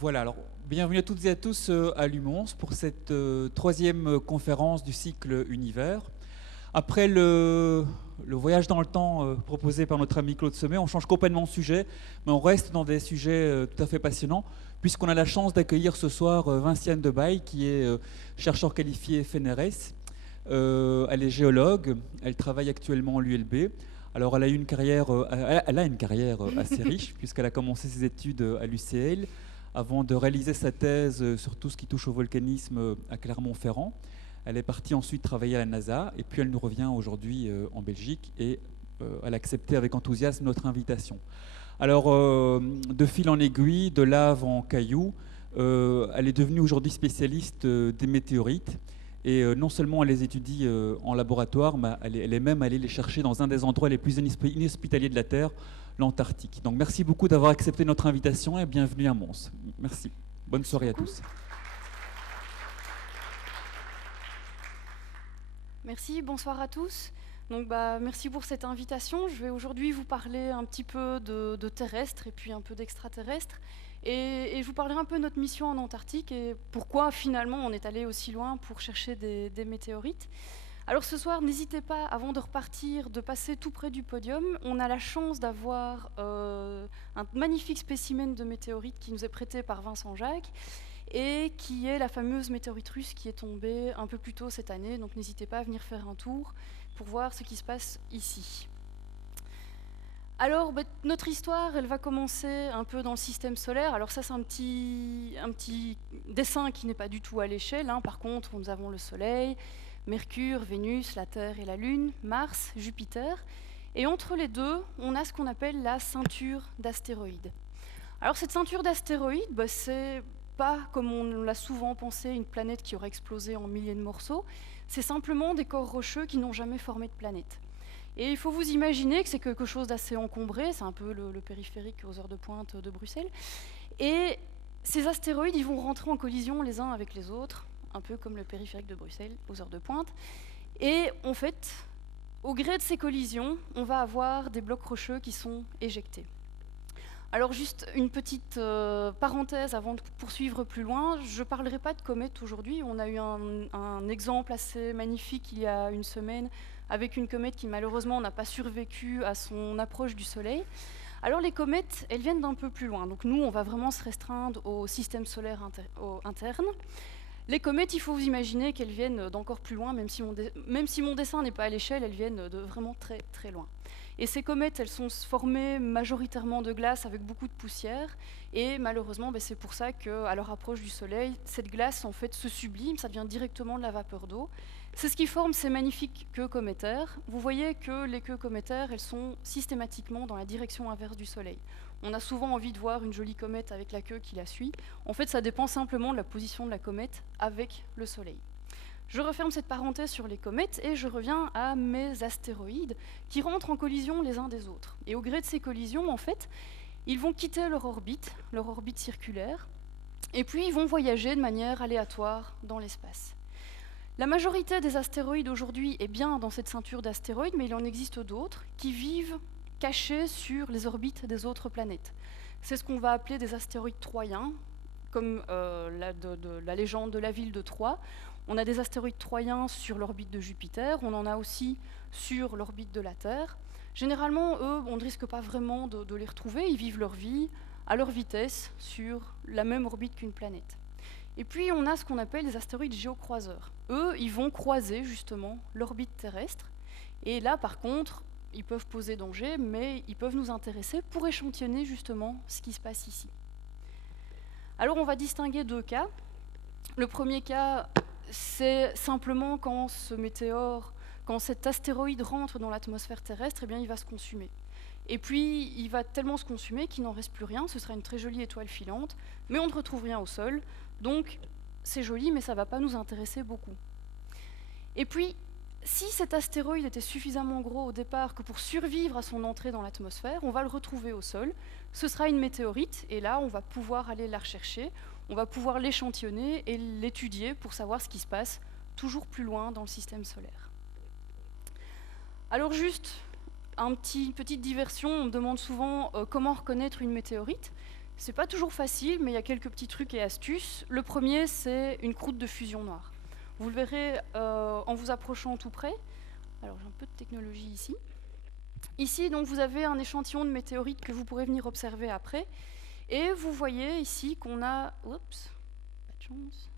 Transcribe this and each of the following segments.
Voilà, alors bienvenue à toutes et à tous à Lumons pour cette troisième conférence du cycle Univers. Après le voyage dans le temps proposé par notre ami Claude Semet, on change complètement de sujet, mais on reste dans des sujets tout à fait passionnants, puisqu'on a la chance d'accueillir ce soir Vinciane Debaille, qui est chercheur qualifié FNRS. Elle est géologue, elle travaille actuellement à l'ULB. Alors elle a eu une carrière, elle a une carrière assez riche, puisqu'elle a commencé ses études à l'UCL, avant de réaliser sa thèse sur tout ce qui touche au volcanisme à Clermont-Ferrand. Elle est partie ensuite travailler à la NASA, et puis elle nous revient aujourd'hui en Belgique, et elle a accepté avec enthousiasme notre invitation. Alors, de fil en aiguille, de lave en cailloux, elle est devenue aujourd'hui spécialiste des météorites, et non seulement elle les étudie en laboratoire, mais elle est même allée les chercher dans un des endroits les plus inhospitaliers de la Terre, l'Antarctique. Donc merci beaucoup d'avoir accepté notre invitation et bienvenue à Mons. Merci. Bonne soirée à tous. Merci, bonsoir à tous. Donc, merci pour cette invitation. Je vais aujourd'hui vous parler un petit peu de terrestre et puis un peu d'extraterrestre. Et je vous parlerai un peu de notre mission en Antarctique et pourquoi finalement on est allé aussi loin pour chercher des météorites. Alors ce soir, n'hésitez pas, avant de repartir, de passer tout près du podium. On a la chance d'avoir un magnifique spécimen de météorite qui nous est prêté par Vincent Jacques et qui est la fameuse météorite russe qui est tombée un peu plus tôt cette année. Donc n'hésitez pas à venir faire un tour pour voir ce qui se passe ici. Alors, notre histoire, elle va commencer un peu dans le système solaire. Alors ça, c'est un petit dessin qui n'est pas du tout à l'échelle. Par contre, nous avons le Soleil, Mercure, Vénus, la Terre et la Lune, Mars, Jupiter. Et entre les deux, on a ce qu'on appelle la ceinture d'astéroïdes. Alors cette ceinture d'astéroïdes, c'est pas, comme on l'a souvent pensé, une planète qui aurait explosé en milliers de morceaux. C'est simplement des corps rocheux qui n'ont jamais formé de planète. Et il faut vous imaginer que c'est quelque chose d'assez encombré, c'est un peu le périphérique aux heures de pointe de Bruxelles. Et ces astéroïdes, ils vont rentrer en collision les uns avec les autres, un peu comme le périphérique de Bruxelles aux heures de pointe. Et en fait, au gré de ces collisions, on va avoir des blocs rocheux qui sont éjectés. Alors juste une petite parenthèse avant de poursuivre plus loin, je ne parlerai pas de comètes aujourd'hui. On a eu un exemple assez magnifique il y a une semaine avec une comète qui malheureusement n'a pas survécu à son approche du Soleil. Alors les comètes, elles viennent d'un peu plus loin. Donc nous, on va vraiment se restreindre au système solaire interne. Les comètes, il faut vous imaginer qu'elles viennent d'encore plus loin, même si mon dessin n'est pas à l'échelle, elles viennent de vraiment très très loin. Et ces comètes, elles sont formées majoritairement de glace avec beaucoup de poussière. Et malheureusement, c'est pour ça qu'à leur approche du Soleil, cette glace en fait se sublime, ça devient directement de la vapeur d'eau. C'est ce qui forme ces magnifiques queues cométaires. Vous voyez que les queues cométaires, elles sont systématiquement dans la direction inverse du Soleil. On a souvent envie de voir une jolie comète avec la queue qui la suit. En fait, ça dépend simplement de la position de la comète avec le Soleil. Je referme cette parenthèse sur les comètes et je reviens à mes astéroïdes qui rentrent en collision les uns des autres. Et au gré de ces collisions, en fait, ils vont quitter leur orbite circulaire, et puis ils vont voyager de manière aléatoire dans l'espace. La majorité des astéroïdes aujourd'hui est bien dans cette ceinture d'astéroïdes, mais il en existe d'autres qui vivent cachés sur les orbites des autres planètes. C'est ce qu'on va appeler des astéroïdes troyens, comme la légende de la ville de Troie. On a des astéroïdes troyens sur l'orbite de Jupiter, on en a aussi sur l'orbite de la Terre. Généralement, eux, on ne risque pas vraiment de les retrouver, ils vivent leur vie à leur vitesse sur la même orbite qu'une planète. Et puis on a ce qu'on appelle les astéroïdes géocroiseurs. Eux, ils vont croiser justement l'orbite terrestre. Et là, par contre, ils peuvent poser danger, mais ils peuvent nous intéresser pour échantillonner justement ce qui se passe ici. Alors on va distinguer deux cas. Le premier cas, c'est simplement quand cet astéroïde rentre dans l'atmosphère terrestre, il va se consumer. Et puis, il va tellement se consumer qu'il n'en reste plus rien. Ce sera une très jolie étoile filante, mais on ne retrouve rien au sol. Donc, c'est joli, mais ça ne va pas nous intéresser beaucoup. Et puis, si cet astéroïde était suffisamment gros au départ que pour survivre à son entrée dans l'atmosphère, on va le retrouver au sol. Ce sera une météorite, et là, on va pouvoir aller la rechercher. On va pouvoir l'échantillonner et l'étudier pour savoir ce qui se passe toujours plus loin dans le système solaire. Alors juste, petite diversion, on me demande souvent comment reconnaître une météorite. C'est pas toujours facile, mais il y a quelques petits trucs et astuces. Le premier, c'est une croûte de fusion noire. Vous le verrez en vous approchant tout près. Alors j'ai un peu de technologie ici. Ici, donc, vous avez un échantillon de météorites que vous pourrez venir observer après. Et vous voyez ici qu'on a... Oups, pas de chance.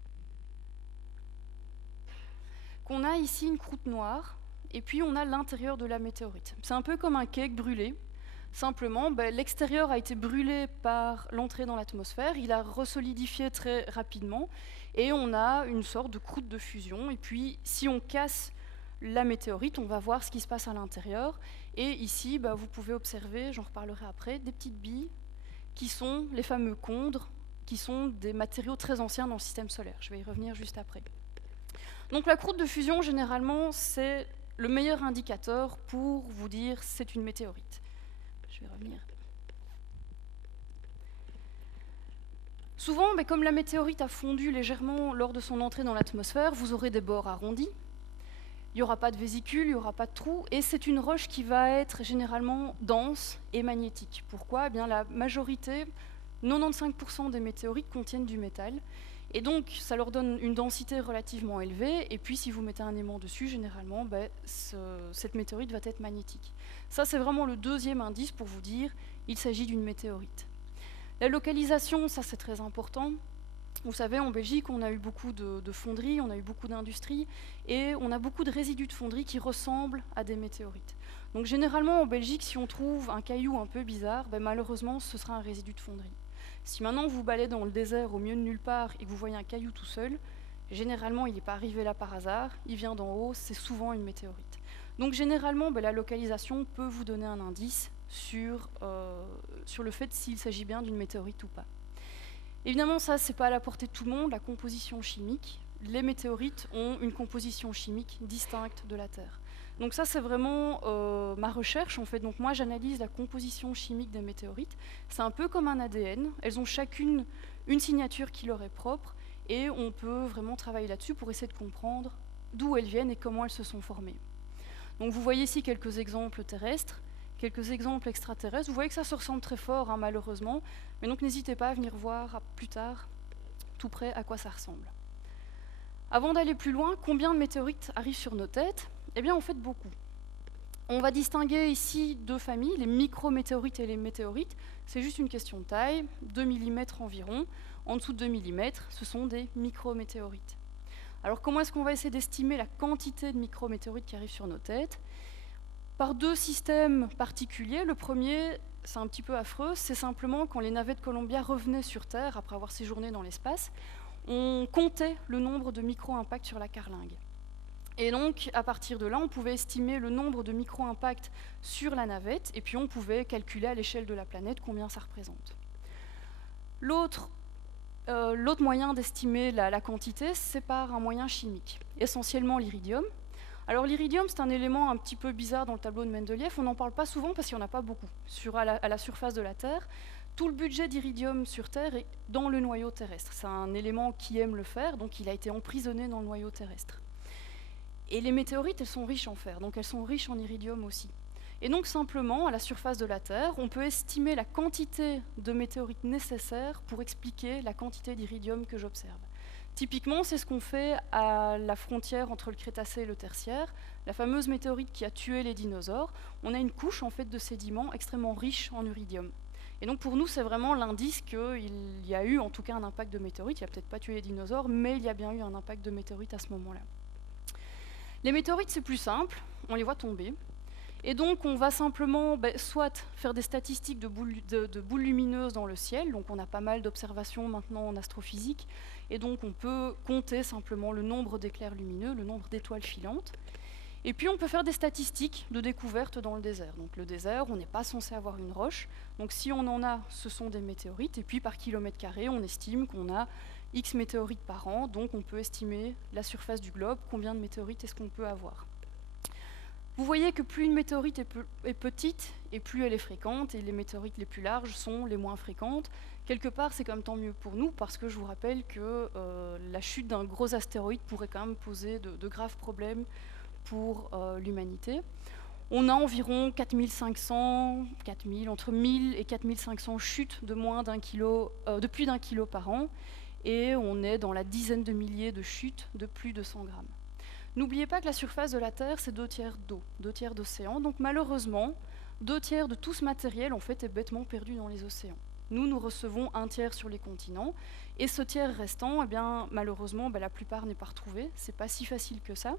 Qu'on a ici une croûte noire, et puis on a l'intérieur de la météorite. C'est un peu comme un cake brûlé. Simplement, l'extérieur a été brûlé par l'entrée dans l'atmosphère, il a resolidifié très rapidement, et on a une sorte de croûte de fusion. Et puis, si on casse la météorite, on va voir ce qui se passe à l'intérieur. Et ici, vous pouvez observer, j'en reparlerai après, des petites billes qui sont les fameux condres, qui sont des matériaux très anciens dans le système solaire. Je vais y revenir juste après. Donc la croûte de fusion, généralement, c'est le meilleur indicateur pour vous dire c'est une météorite. Je vais revenir. Souvent, comme la météorite a fondu légèrement lors de son entrée dans l'atmosphère, vous aurez des bords arrondis. Il n'y aura pas de vésicule, il n'y aura pas de trou, et c'est une roche qui va être généralement dense et magnétique. Pourquoi ? La majorité, 95% des météorites contiennent du métal, et donc ça leur donne une densité relativement élevée, et puis si vous mettez un aimant dessus, généralement, cette météorite va être magnétique. Ça, c'est vraiment le deuxième indice pour vous dire il s'agit d'une météorite. La localisation, ça c'est très important. Vous savez, en Belgique, on a eu beaucoup de fonderies, on a eu beaucoup d'industries, et on a beaucoup de résidus de fonderies qui ressemblent à des météorites. Donc généralement, en Belgique, si on trouve un caillou un peu bizarre, malheureusement, ce sera un résidu de fonderie. Si maintenant vous baladez dans le désert au milieu de nulle part et que vous voyez un caillou tout seul, généralement, il n'est pas arrivé là par hasard, il vient d'en haut, c'est souvent une météorite. Donc généralement, la localisation peut vous donner un indice sur le fait s'il s'agit bien d'une météorite ou pas. Évidemment, ça, c'est pas à la portée de tout le monde, la composition chimique. Les météorites ont une composition chimique distincte de la Terre. Donc ça, c'est vraiment ma recherche, en fait. Donc moi, j'analyse la composition chimique des météorites. C'est un peu comme un ADN. Elles ont chacune une signature qui leur est propre, et on peut vraiment travailler là-dessus pour essayer de comprendre d'où elles viennent et comment elles se sont formées. Donc vous voyez ici quelques exemples terrestres, quelques exemples extraterrestres. Vous voyez que ça se ressemble très fort, malheureusement, mais donc n'hésitez pas à venir voir plus tard, tout près, à quoi ça ressemble. Avant d'aller plus loin, combien de météorites arrivent sur nos têtes ? Eh bien, en fait, beaucoup. On va distinguer ici deux familles, les micrométéorites et les météorites. C'est juste une question de taille, 2 mm environ. En dessous de 2 mm, ce sont des micrométéorites. Alors, comment est-ce qu'on va essayer d'estimer la quantité de micrométéorites qui arrivent sur nos têtes ? Par deux systèmes particuliers. Le premier, c'est un petit peu affreux, c'est simplement quand les navettes Columbia revenaient sur Terre après avoir séjourné dans l'espace, on comptait le nombre de micro-impacts sur la carlingue. Et donc, à partir de là, on pouvait estimer le nombre de micro-impacts sur la navette, et puis on pouvait calculer à l'échelle de la planète combien ça représente. L'autre moyen d'estimer la quantité, c'est par un moyen chimique, essentiellement l'iridium. Alors l'iridium, c'est un élément un petit peu bizarre dans le tableau de Mendeleïev. On n'en parle pas souvent parce qu'il n'y en a pas beaucoup à la surface de la Terre. Tout le budget d'iridium sur Terre est dans le noyau terrestre. C'est un élément qui aime le fer, donc il a été emprisonné dans le noyau terrestre. Et les météorites, elles sont riches en fer, donc elles sont riches en iridium aussi. Et donc simplement, à la surface de la Terre, on peut estimer la quantité de météorites nécessaires pour expliquer la quantité d'iridium que j'observe. Typiquement, c'est ce qu'on fait à la frontière entre le Crétacé et le Tertiaire, la fameuse météorite qui a tué les dinosaures. On a une couche en fait de sédiments extrêmement riche en iridium. Et donc pour nous, c'est vraiment l'indice qu'il y a eu en tout cas un impact de météorite. Il n'a peut-être pas tué les dinosaures, mais il y a bien eu un impact de météorite à ce moment-là. Les météorites, c'est plus simple, on les voit tomber. Et donc on va simplement soit faire des statistiques de boules lumineuses dans le ciel, donc on a pas mal d'observations maintenant en astrophysique, et donc on peut compter simplement le nombre d'éclairs lumineux, le nombre d'étoiles filantes. Et puis on peut faire des statistiques de découverte dans le désert. Donc le désert, on n'est pas censé avoir une roche, donc si on en a, ce sont des météorites, et puis par kilomètre carré, on estime qu'on a X météorites par an, donc on peut estimer la surface du globe, combien de météorites est-ce qu'on peut avoir. Vous voyez que plus une météorite est petite, et plus elle est fréquente, et les météorites les plus larges sont les moins fréquentes. Quelque part, c'est quand même tant mieux pour nous, parce que je vous rappelle que la chute d'un gros astéroïde pourrait quand même poser de graves problèmes pour l'humanité. On a environ 4500, 4000, entre 1000 et 4500 chutes de de plus d'un kilo par an, et on est dans la dizaine de milliers de chutes de plus de 100 grammes. N'oubliez pas que la surface de la Terre, c'est 2/3 d'eau, 2/3 d'océan, donc malheureusement, 2/3 de tout ce matériel en fait est bêtement perdu dans les océans. Nous recevons 1/3 sur les continents, et ce tiers restant, eh bien, malheureusement, la plupart n'est pas retrouvé, c'est pas si facile que ça.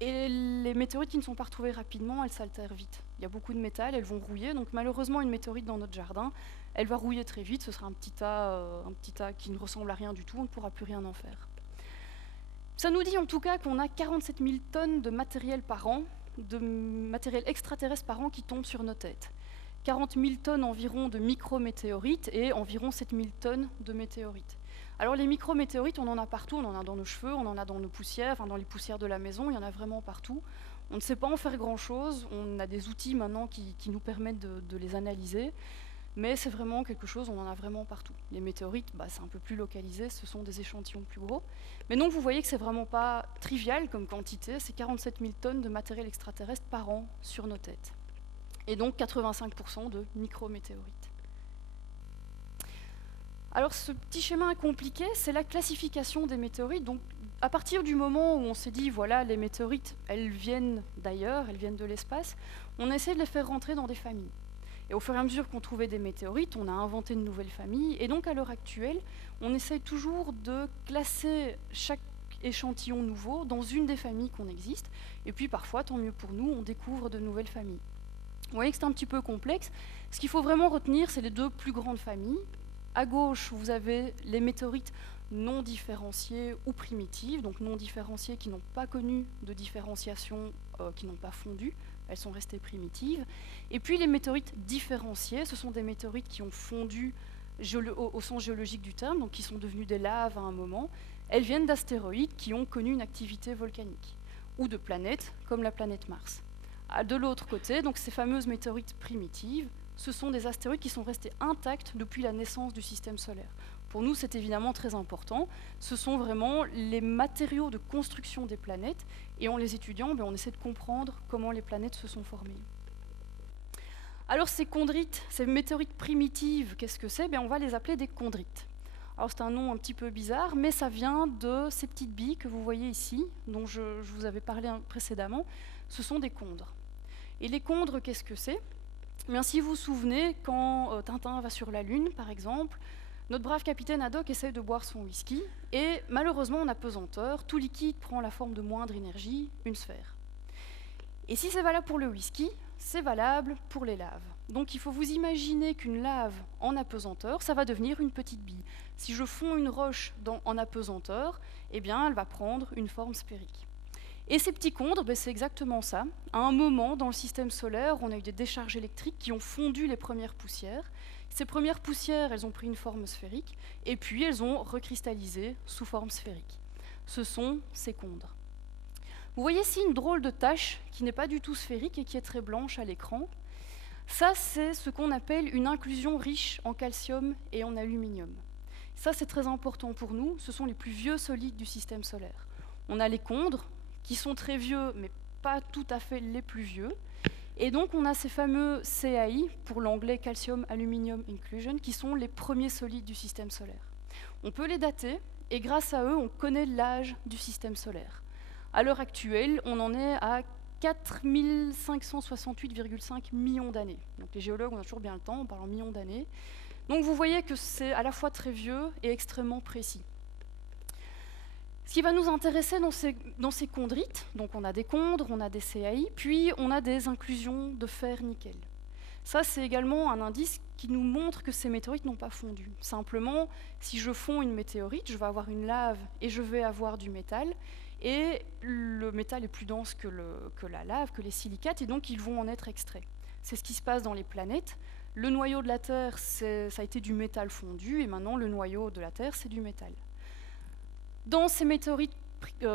Et les météorites qui ne sont pas retrouvées rapidement, elles s'altèrent vite. Il y a beaucoup de métal, elles vont rouiller, donc malheureusement une météorite dans notre jardin, elle va rouiller très vite, ce sera un petit tas qui ne ressemble à rien du tout, on ne pourra plus rien en faire. Ça nous dit en tout cas qu'on a 47 000 tonnes de matériel par an, de matériel extraterrestre par an qui tombe sur nos têtes. 40 000 tonnes environ de micrométéorites et environ 7 000 tonnes de météorites. Alors les micrométéorites, on en a partout, on en a dans nos cheveux, on en a dans nos poussières, enfin dans les poussières de la maison, il y en a vraiment partout. On ne sait pas en faire grand-chose, on a des outils maintenant qui nous permettent de les analyser, mais c'est vraiment quelque chose, on en a vraiment partout. Les météorites, c'est un peu plus localisé, ce sont des échantillons plus gros. Mais donc vous voyez que c'est vraiment pas trivial comme quantité, c'est 47 000 tonnes de matériel extraterrestre par an sur nos têtes. Et donc 85% de micrométéorites. Alors ce petit schéma compliqué, c'est la classification des météorites. Donc à partir du moment où on s'est dit, voilà, les météorites, elles viennent d'ailleurs, elles viennent de l'espace, on a essayé de les faire rentrer dans des familles. Et au fur et à mesure qu'on trouvait des météorites, on a inventé de nouvelles familles. Et donc à l'heure actuelle, on essaye toujours de classer chaque échantillon nouveau dans une des familles qu'on existe. Et puis parfois, tant mieux pour nous, on découvre de nouvelles familles. Vous voyez que c'est un petit peu complexe. Ce qu'il faut vraiment retenir, c'est les deux plus grandes familles. À gauche, vous avez les météorites non différenciées ou primitives, donc non différenciées qui n'ont pas connu de différenciation, qui n'ont pas fondu, elles sont restées primitives. Et puis les météorites différenciées, ce sont des météorites qui ont fondu au sens géologique du terme, donc qui sont devenues des laves à un moment. Elles viennent d'astéroïdes qui ont connu une activité volcanique, ou de planètes comme la planète Mars. De l'autre côté, donc ces fameuses météorites primitives, ce sont des astéroïdes qui sont restés intacts depuis la naissance du système solaire. Pour nous, c'est évidemment très important. Ce sont vraiment les matériaux de construction des planètes, et en les étudiant, on essaie de comprendre comment les planètes se sont formées. Alors ces chondrites, ces météorites primitives, qu'est-ce que c'est ? On va les appeler des chondrites. Alors c'est un nom un petit peu bizarre, mais ça vient de ces petites billes que vous voyez ici, dont je vous avais parlé précédemment. Ce sont des chondres. Et les chondres, qu'est-ce que c'est ? Si vous vous souvenez, quand Tintin va sur la Lune, par exemple, notre brave capitaine Haddock essaye de boire son whisky, et malheureusement, en apesanteur, tout liquide prend la forme de moindre énergie, une sphère. Et si c'est valable pour le whisky, c'est valable pour les laves. Donc il faut vous imaginer qu'une lave en apesanteur, ça va devenir une petite bille. Si je fonds une roche en apesanteur, elle va prendre une forme sphérique. Et ces petits chondres, c'est exactement ça. À un moment, dans le système solaire, on a eu des décharges électriques qui ont fondu les premières poussières. Ces premières poussières, elles ont pris une forme sphérique, et puis elles ont recristallisé sous forme sphérique. Ce sont ces chondres. Vous voyez ici une drôle de tache qui n'est pas du tout sphérique et qui est très blanche à l'écran. Ça, c'est ce qu'on appelle une inclusion riche en calcium et en aluminium. Ça, c'est très important pour nous. Ce sont les plus vieux solides du système solaire. On a les chondres, qui sont très vieux, mais pas tout à fait les plus vieux. Et donc, on a ces fameux CAI, pour l'anglais Calcium Aluminium Inclusion, qui sont les premiers solides du système solaire. On peut les dater, et grâce à eux, on connaît l'âge du système solaire. À l'heure actuelle, on en est à 4 568,5 millions d'années. Donc les géologues, on a toujours bien le temps, on parle en millions d'années. Donc vous voyez que c'est à la fois très vieux et extrêmement précis. Ce qui va nous intéresser dans ces chondrites, donc on a des chondres, on a des CAI, puis on a des inclusions de fer-nickel. Ça, c'est également un indice qui nous montre que ces météorites n'ont pas fondu. Simplement, si je fonds une météorite, je vais avoir une lave et je vais avoir du métal, et le métal est plus dense que la lave, que les silicates, et donc ils vont en être extraits. C'est ce qui se passe dans les planètes. Le noyau de la Terre, ça a été du métal fondu, et maintenant le noyau de la Terre, c'est du métal. Dans ces météorites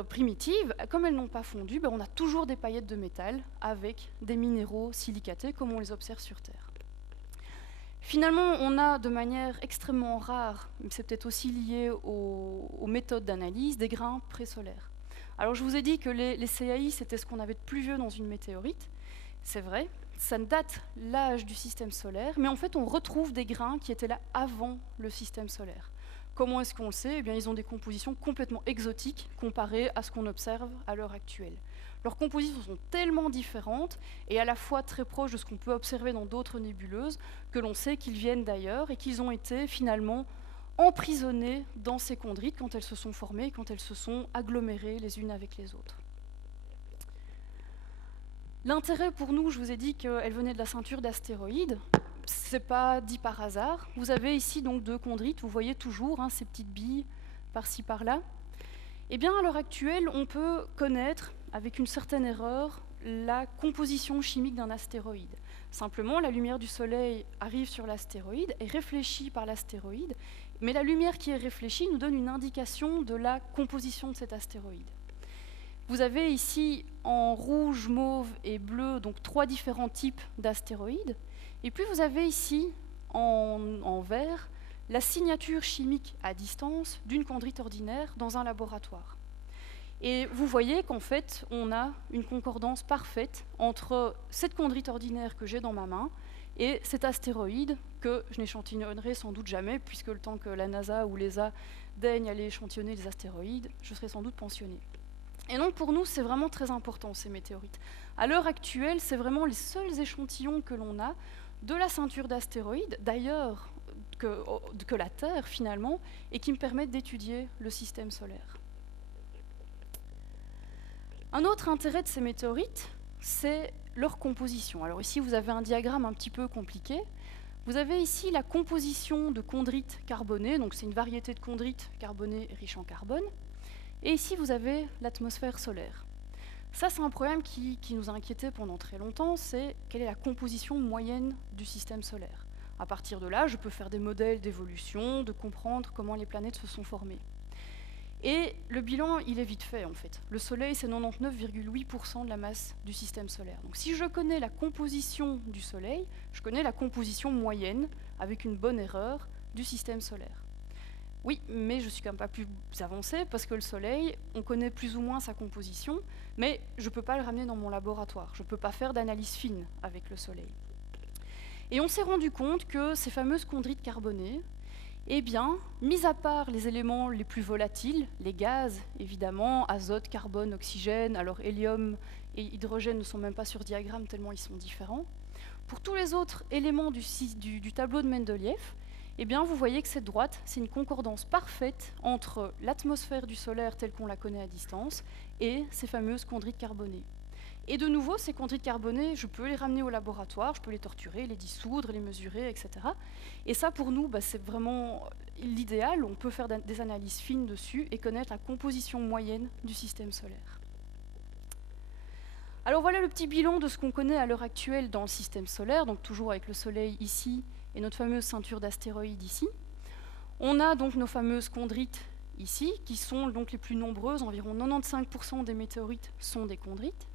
primitives, comme elles n'ont pas fondu, on a toujours des paillettes de métal avec des minéraux silicatés, comme on les observe sur Terre. Finalement, on a de manière extrêmement rare, mais c'est peut-être aussi lié aux méthodes d'analyse, des grains présolaires. Alors je vous ai dit que les CAI, c'était ce qu'on avait de plus vieux dans une météorite. C'est vrai, ça date l'âge du système solaire, mais en fait on retrouve des grains qui étaient là avant le système solaire. Comment est-ce qu'on le sait? Eh bien, ils ont des compositions complètement exotiques comparées à ce qu'on observe à l'heure actuelle. Leurs compositions sont tellement différentes et à la fois très proches de ce qu'on peut observer dans d'autres nébuleuses que l'on sait qu'ils viennent d'ailleurs et qu'ils ont été finalement emprisonnés dans ces chondrites quand elles se sont formées, quand elles se sont agglomérées les unes avec les autres. L'intérêt pour nous, je vous ai dit qu'elles venaient de la ceinture d'astéroïdes. C'est pas dit par hasard. Vous avez ici donc 2 chondrites, vous voyez toujours ces petites billes par-ci par-là. Eh bien, à l'heure actuelle, on peut connaître, avec une certaine erreur, la composition chimique d'un astéroïde. Simplement, la lumière du Soleil arrive sur l'astéroïde, est réfléchie par l'astéroïde, mais la lumière qui est réfléchie nous donne une indication de la composition de cet astéroïde. Vous avez ici, en rouge, mauve et bleu, donc 3 différents types d'astéroïdes. Et puis vous avez ici, en vert, la signature chimique à distance d'une chondrite ordinaire dans un laboratoire. Et vous voyez qu'en fait, on a une concordance parfaite entre cette chondrite ordinaire que j'ai dans ma main et cet astéroïde que je n'échantillonnerai sans doute jamais, puisque le temps que la NASA ou l'ESA daignent aller échantillonner les astéroïdes, je serai sans doute pensionnée. Et donc pour nous, c'est vraiment très important, ces météorites. À l'heure actuelle, c'est vraiment les seuls échantillons que l'on a de la ceinture d'astéroïdes, d'ailleurs que la Terre finalement, et qui me permettent d'étudier le système solaire. Un autre intérêt de ces météorites, c'est leur composition. Alors ici, vous avez un diagramme un petit peu compliqué. Vous avez ici la composition de chondrites carbonées, donc c'est une variété de chondrites carbonées riches en carbone. Et ici, vous avez l'atmosphère solaire. Ça, c'est un problème qui nous a inquiétés pendant très longtemps, c'est quelle est la composition moyenne du système solaire. À partir de là, je peux faire des modèles d'évolution, de comprendre comment les planètes se sont formées. Et le bilan, il est vite fait, en fait. Le Soleil, c'est 99,8% de la masse du système solaire. Donc si je connais la composition du Soleil, je connais la composition moyenne, avec une bonne erreur, du système solaire. Oui, mais je ne suis quand même pas plus avancée, parce que le Soleil, on connaît plus ou moins sa composition, mais je ne peux pas le ramener dans mon laboratoire. Je ne peux pas faire d'analyse fine avec le Soleil. Et on s'est rendu compte que ces fameuses chondrites carbonées, eh bien, mis à part les éléments les plus volatiles, les gaz, évidemment, azote, carbone, oxygène, alors hélium et hydrogène ne sont même pas sur diagramme tellement ils sont différents, pour tous les autres éléments du tableau de Mendeleïev, eh bien, vous voyez que cette droite, c'est une concordance parfaite entre l'atmosphère du solaire telle qu'on la connaît à distance et ces fameuses chondrites carbonées. Et de nouveau, ces chondrites carbonées, je peux les ramener au laboratoire, je peux les torturer, les dissoudre, les mesurer, etc. Et ça, pour nous, c'est vraiment l'idéal. On peut faire des analyses fines dessus et connaître la composition moyenne du système solaire. Alors voilà le petit bilan de ce qu'on connaît à l'heure actuelle dans le système solaire, donc toujours avec le Soleil ici et notre fameuse ceinture d'astéroïdes ici. On a donc nos fameuses chondrites ici, qui sont donc les plus nombreuses, environ 95% des météorites sont des chondrites.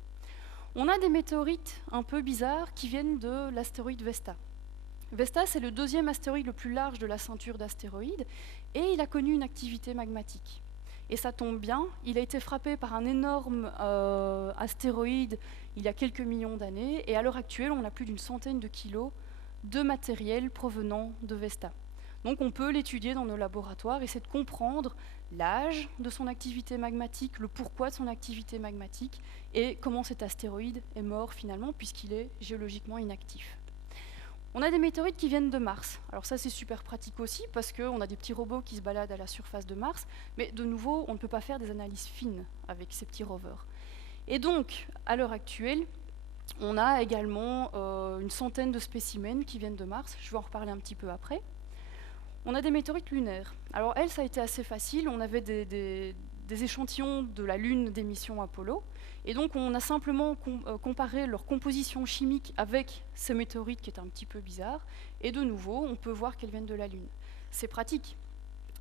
On a des météorites un peu bizarres qui viennent de l'astéroïde Vesta. Vesta, c'est le 2e astéroïde le plus large de la ceinture d'astéroïdes, et il a connu une activité magmatique. Et ça tombe bien, il a été frappé par un énorme astéroïde il y a quelques millions d'années, et à l'heure actuelle, on a plus d'une centaine de kilos de matériel provenant de Vesta. Donc on peut l'étudier dans nos laboratoires, essayer de comprendre l'âge de son activité magmatique, le pourquoi de son activité magmatique, et comment cet astéroïde est mort finalement, puisqu'il est géologiquement inactif. On a des météorites qui viennent de Mars. Alors ça, c'est super pratique aussi, parce qu'on a des petits robots qui se baladent à la surface de Mars, mais de nouveau, on ne peut pas faire des analyses fines avec ces petits rovers. Et donc, à l'heure actuelle, on a également une centaine de spécimens qui viennent de Mars. Je vais en reparler un petit peu après. On a des météorites lunaires. Alors elles, ça a été assez facile. On avait des échantillons de la Lune des missions Apollo. Et donc on a simplement comparé leur composition chimique avec ces météorites qui étaient un petit peu bizarres. Et de nouveau, on peut voir qu'elles viennent de la Lune. C'est pratique,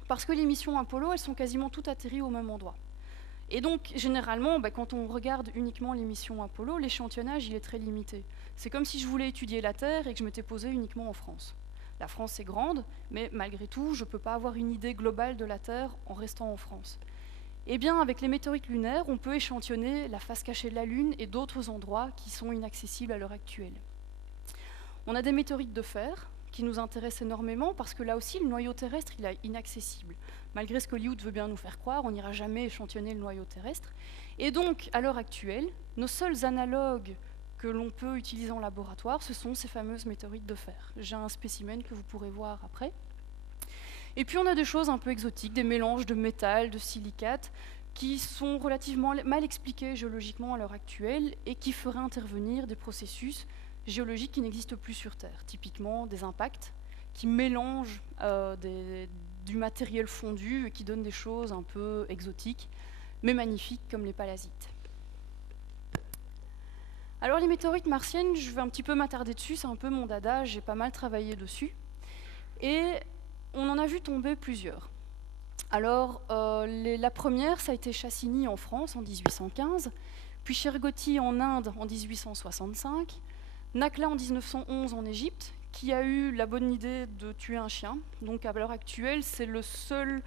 parce que les missions Apollo, elles sont quasiment toutes atterries au même endroit. Et donc, généralement, quand on regarde uniquement les missions Apollo, l'échantillonnage, il est très limité. C'est comme si je voulais étudier la Terre et que je m'étais posée uniquement en France. La France est grande, mais malgré tout, je ne peux pas avoir une idée globale de la Terre en restant en France. Eh bien, avec les météorites lunaires, on peut échantillonner la face cachée de la Lune et d'autres endroits qui sont inaccessibles à l'heure actuelle. On a des météorites de fer qui nous intéressent énormément parce que là aussi, le noyau terrestre il est inaccessible. Malgré ce qu'Hollywood veut bien nous faire croire, on n'ira jamais échantillonner le noyau terrestre. Et donc, à l'heure actuelle, nos seuls analogues que l'on peut utiliser en laboratoire, ce sont ces fameuses météorites de fer. J'ai un spécimen que vous pourrez voir après. Et puis on a des choses un peu exotiques, des mélanges de métal, de silicate, qui sont relativement mal expliqués géologiquement à l'heure actuelle et qui feraient intervenir des processus géologiques qui n'existent plus sur Terre, typiquement des impacts qui mélangent du matériel fondu et qui donnent des choses un peu exotiques, mais magnifiques comme les palasites. Alors les météorites martiennes, je vais un petit peu m'attarder dessus, c'est un peu mon dada, j'ai pas mal travaillé dessus. Et on en a vu tomber plusieurs. Alors la première, ça a été Chassigny en France en 1815, puis Shergoti en Inde en 1865, Nakhla en 1911 en Égypte, qui a eu la bonne idée de tuer un chien. Donc à l'heure actuelle, c'est le seul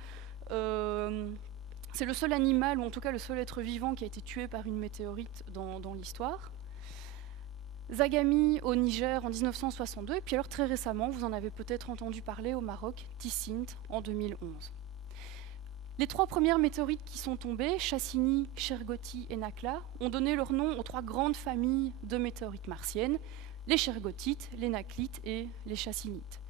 animal, ou en tout cas le seul être vivant qui a été tué par une météorite dans l'histoire. Zagami au Niger en 1962, et puis alors très récemment, vous en avez peut-être entendu parler au Maroc, Tissint en 2011. Les trois premières météorites qui sont tombées, Chassigny, Shergoti et Nakhla, ont donné leur nom aux trois grandes familles de météorites martiennes, les Shergotites, les Nakhlites et les Chassignites.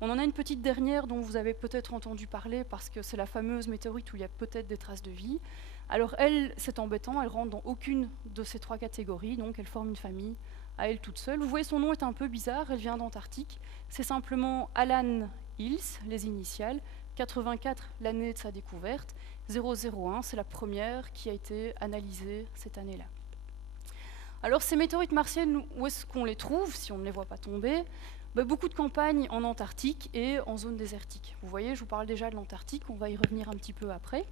On en a une petite dernière dont vous avez peut-être entendu parler parce que c'est la fameuse météorite où il y a peut-être des traces de vie. Alors elle, c'est embêtant, elle rentre dans aucune de ces trois catégories, donc elle forme une famille à elle toute seule. Vous voyez, son nom est un peu bizarre, elle vient d'Antarctique. C'est simplement Alan Hills, les initiales, 84, l'année de sa découverte, 001, c'est la première qui a été analysée cette année-là. Alors ces météorites martiennes, où est-ce qu'on les trouve si on ne les voit pas tomber? Beaucoup de campagnes en Antarctique et en zone désertique. Vous voyez, je vous parle déjà de l'Antarctique, on va y revenir un petit peu après.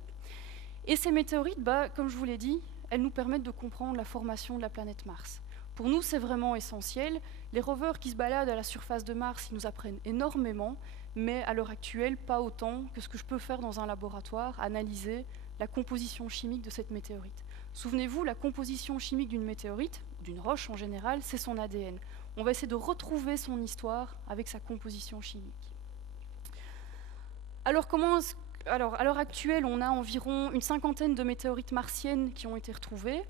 Et ces météorites, comme je vous l'ai dit, elles nous permettent de comprendre la formation de la planète Mars. Pour nous, c'est vraiment essentiel. Les rovers qui se baladent à la surface de Mars, ils nous apprennent énormément, mais à l'heure actuelle, pas autant que ce que je peux faire dans un laboratoire, analyser la composition chimique de cette météorite. Souvenez-vous, la composition chimique d'une météorite, d'une roche en général, c'est son ADN. On va essayer de retrouver son histoire avec sa composition chimique. Alors, à l'heure actuelle, on a environ une cinquantaine de météorites martiennes qui ont été retrouvées,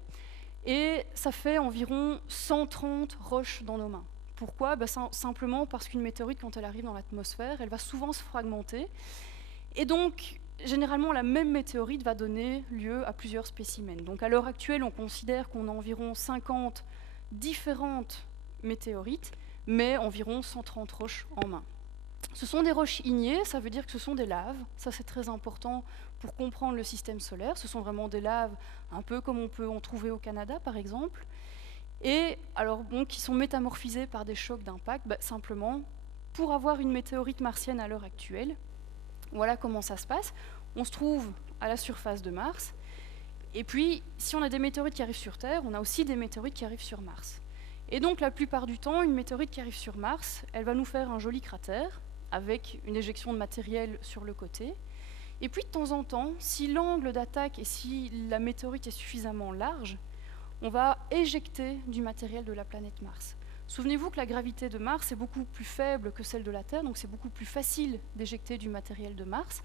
et ça fait environ 130 roches dans nos mains. Pourquoi? Simplement parce qu'une météorite, quand elle arrive dans l'atmosphère, elle va souvent se fragmenter. Et donc, généralement, la même météorite va donner lieu à plusieurs spécimens. Donc, à l'heure actuelle, on considère qu'on a environ 50 différentes météorites, mais environ 130 roches en main. Ce sont des roches ignées, ça veut dire que ce sont des laves. Ça, c'est très important pour comprendre le système solaire. Ce sont vraiment des laves, un peu comme on peut en trouver au Canada, par exemple. Et alors, qui sont métamorphisés par des chocs d'impact, simplement pour avoir une météorite martienne à l'heure actuelle. Voilà comment ça se passe. On se trouve à la surface de Mars. Et puis, si on a des météorites qui arrivent sur Terre, on a aussi des météorites qui arrivent sur Mars. Et donc, la plupart du temps, une météorite qui arrive sur Mars, elle va nous faire un joli cratère avec une éjection de matériel sur le côté. Et puis, de temps en temps, si l'angle d'attaque et si la météorite est suffisamment large, on va éjecter du matériel de la planète Mars. Souvenez-vous que la gravité de Mars est beaucoup plus faible que celle de la Terre, donc c'est beaucoup plus facile d'éjecter du matériel de Mars.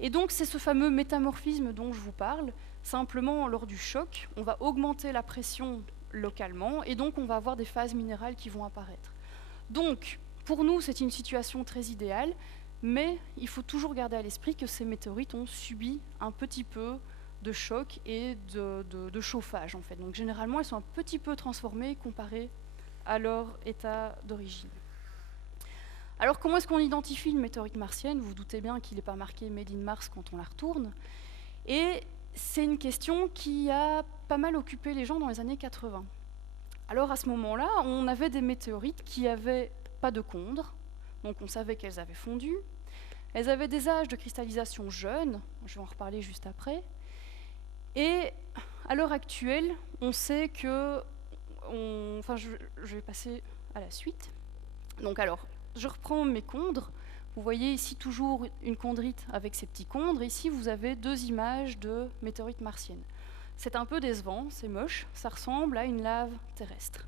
Et donc c'est ce fameux métamorphisme dont je vous parle. Simplement, lors du choc, on va augmenter la pression localement, et donc on va avoir des phases minérales qui vont apparaître. Donc, pour nous, c'est une situation très idéale, mais il faut toujours garder à l'esprit que ces météorites ont subi un petit peu de choc et de chauffage, en fait. Donc généralement, elles sont un petit peu transformées comparées à leur état d'origine. Alors comment est-ce qu'on identifie une météorite martienne? Vous vous doutez bien qu'il n'est pas marqué Made in Mars quand on la retourne. Et c'est une question qui a pas mal occupé les gens dans les années 80. Alors à ce moment-là, on avait des météorites qui n'avaient pas de condre, donc on savait qu'elles avaient fondu. Elles avaient des âges de cristallisation jeunes, je vais en reparler juste après. Et à l'heure actuelle, on sait que... je vais passer à la suite. Donc alors, je reprends mes condres. Vous voyez ici toujours une chondrite avec ses petits chondres. Ici, vous avez 2 images de météorites martiennes. C'est un peu décevant, c'est moche, ça ressemble à une lave terrestre.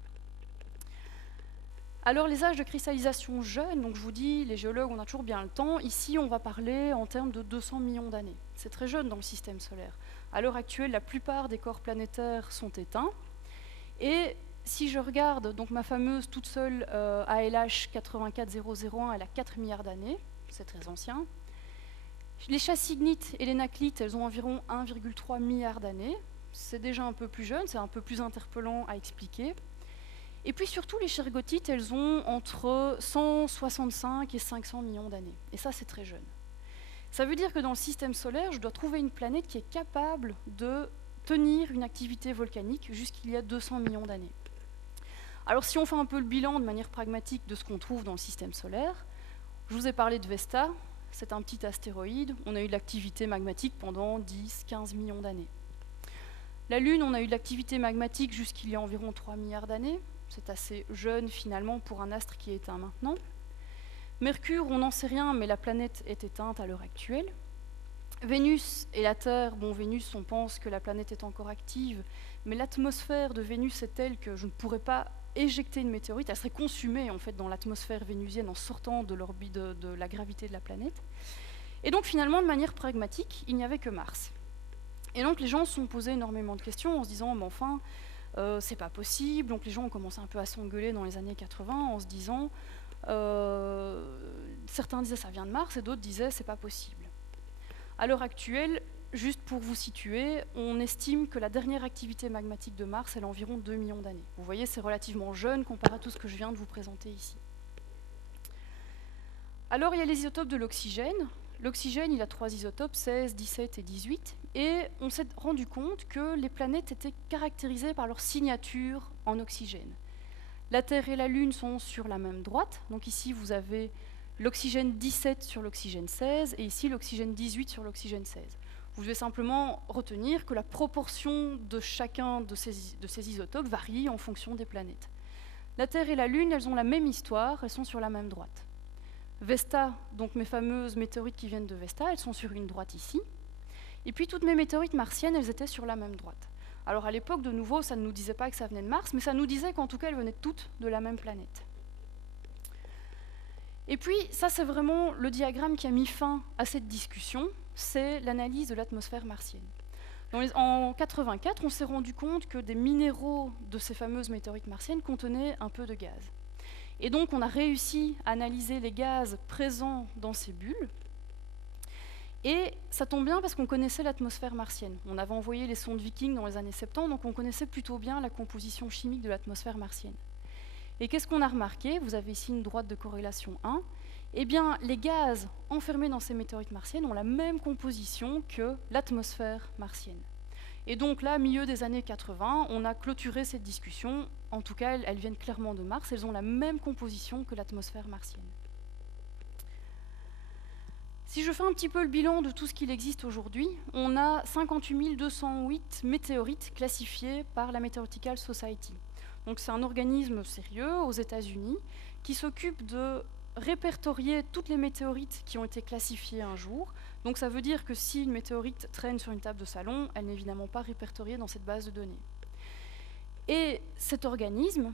Alors les âges de cristallisation jeunes, donc je vous dis, les géologues, on a toujours bien le temps. Ici, on va parler en termes de 200 millions d'années. C'est très jeune dans le système solaire. À l'heure actuelle, la plupart des corps planétaires sont éteints. Et si je regarde donc ma fameuse toute seule ALH 84001, elle a 4 milliards d'années, c'est très ancien. Les chassignites et les naclites, elles ont environ 1,3 milliard d'années. C'est déjà un peu plus jeune, c'est un peu plus interpellant à expliquer. Et puis surtout, les shergottites, elles ont entre 165 et 500 millions d'années. Et ça, c'est très jeune. Ça veut dire que dans le système solaire, je dois trouver une planète qui est capable de tenir une activité volcanique jusqu'il y a 200 millions d'années. Alors si on fait un peu le bilan de manière pragmatique de ce qu'on trouve dans le système solaire, je vous ai parlé de Vesta, c'est un petit astéroïde, on a eu de l'activité magmatique pendant 10-15 millions d'années. La Lune, on a eu de l'activité magmatique jusqu'il y a environ 3 milliards d'années. C'est assez jeune finalement pour un astre qui est éteint maintenant. Mercure, on n'en sait rien, mais la planète est éteinte à l'heure actuelle. Vénus et la Terre, bon, Vénus, on pense que la planète est encore active, mais l'atmosphère de Vénus est telle que je ne pourrais pas éjecter une météorite, elle serait consumée en fait dans l'atmosphère vénusienne en sortant de l'orbite de la gravité de la planète. Et donc finalement, de manière pragmatique, il n'y avait que Mars. Et donc les gens se sont posés énormément de questions en se disant, mais enfin, c'est pas possible. Donc les gens ont commencé un peu à s'engueuler dans les années 80 en se disant, certains disaient ça vient de Mars et d'autres disaient c'est pas possible. À l'heure actuelle, juste pour vous situer, on estime que la dernière activité magmatique de Mars, elle a environ 2 millions d'années. Vous voyez, c'est relativement jeune comparé à tout ce que je viens de vous présenter ici. Alors il y a les isotopes de l'oxygène. L'oxygène, il a 3 isotopes, 16, 17 et 18. Et on s'est rendu compte que les planètes étaient caractérisées par leur signature en oxygène. La Terre et la Lune sont sur la même droite. Donc ici, vous avez l'oxygène 17 sur l'oxygène 16 et ici l'oxygène 18 sur l'oxygène 16. Vous devez simplement retenir que la proportion de chacun de ces isotopes varie en fonction des planètes. La Terre et la Lune, elles ont la même histoire, elles sont sur la même droite. Vesta, donc mes fameuses météorites qui viennent de Vesta, elles sont sur une droite ici. Et puis toutes mes météorites martiennes, elles étaient sur la même droite. Alors à l'époque, de nouveau, ça ne nous disait pas que ça venait de Mars, mais ça nous disait qu'en tout cas, elles venaient toutes de la même planète. Et puis, ça c'est vraiment le diagramme qui a mis fin à cette discussion, c'est l'analyse de l'atmosphère martienne. En 1984, on s'est rendu compte que des minéraux de ces fameuses météorites martiennes contenaient un peu de gaz. Et donc on a réussi à analyser les gaz présents dans ces bulles. Et ça tombe bien parce qu'on connaissait l'atmosphère martienne. On avait envoyé les sondes Viking dans les années 70, donc on connaissait plutôt bien la composition chimique de l'atmosphère martienne. Et qu'est-ce qu'on a remarqué? Vous avez ici une droite de corrélation 1. Eh bien, les gaz enfermés dans ces météorites martiennes ont la même composition que l'atmosphère martienne. Et donc là, milieu des années 80, on a clôturé cette discussion. En tout cas, elles viennent clairement de Mars. Elles ont la même composition que l'atmosphère martienne. Si je fais un petit peu le bilan de tout ce qu'il existe aujourd'hui, on a 58 208 météorites classifiées par la Meteorological Society. Donc c'est un organisme sérieux aux États-Unis qui s'occupe de répertorier toutes les météorites qui ont été classifiées un jour. Donc ça veut dire que si une météorite traîne sur une table de salon, elle n'est évidemment pas répertoriée dans cette base de données. Et cet organisme,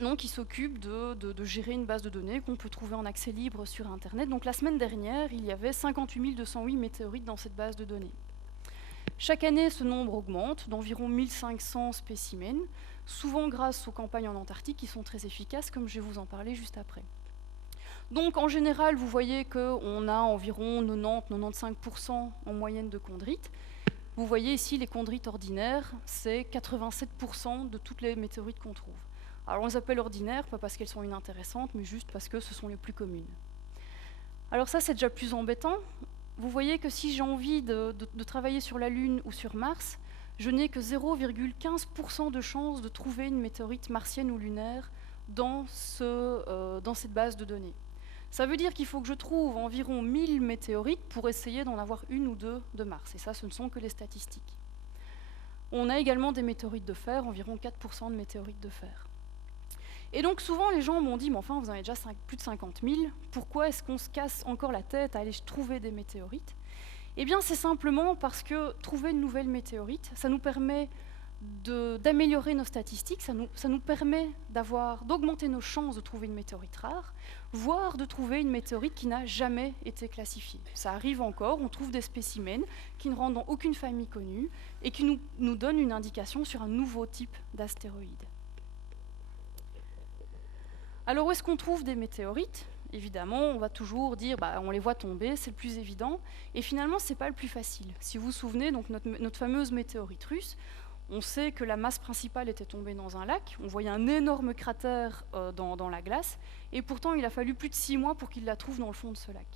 donc, il s'occupe de gérer une base de données qu'on peut trouver en accès libre sur Internet. Donc la semaine dernière, il y avait 58 208 météorites dans cette base de données. Chaque année, ce nombre augmente d'environ 1500 spécimens, souvent grâce aux campagnes en Antarctique qui sont très efficaces, comme je vais vous en parler juste après. Donc en général, vous voyez qu'on a environ 90-95% en moyenne de chondrites. Vous voyez ici les chondrites ordinaires, c'est 87% de toutes les météorites qu'on trouve. Alors on les appelle ordinaires, pas parce qu'elles sont inintéressantes, mais juste parce que ce sont les plus communes. Alors ça, c'est déjà plus embêtant. Vous voyez que si j'ai envie de travailler sur la Lune ou sur Mars, je n'ai que 0,15% de chance de trouver une météorite martienne ou lunaire dans cette base de données. Ça veut dire qu'il faut que je trouve environ 1000 météorites pour essayer d'en avoir une ou deux de Mars. Et ça, ce ne sont que les statistiques. On a également des météorites de fer, environ 4% de météorites de fer. Et donc souvent les gens m'ont dit, mais enfin vous en avez déjà plus de 50 000, pourquoi est-ce qu'on se casse encore la tête à aller trouver des météorites? Eh bien c'est simplement parce que trouver une nouvelle météorite, ça nous permet d'améliorer nos statistiques, ça nous permet d'augmenter nos chances de trouver une météorite rare, voire de trouver une météorite qui n'a jamais été classifiée. Ça arrive encore, on trouve des spécimens qui ne rentrent dans aucune famille connue et qui nous donnent une indication sur un nouveau type d'astéroïde. Alors où est-ce qu'on trouve des météorites? Évidemment, on va toujours dire, on les voit tomber, c'est le plus évident, et finalement, ce n'est pas le plus facile. Si vous vous souvenez, donc notre fameuse météorite russe, on sait que la masse principale était tombée dans un lac, on voyait un énorme cratère dans la glace, et pourtant il a fallu plus de 6 mois pour qu'ils la trouvent dans le fond de ce lac.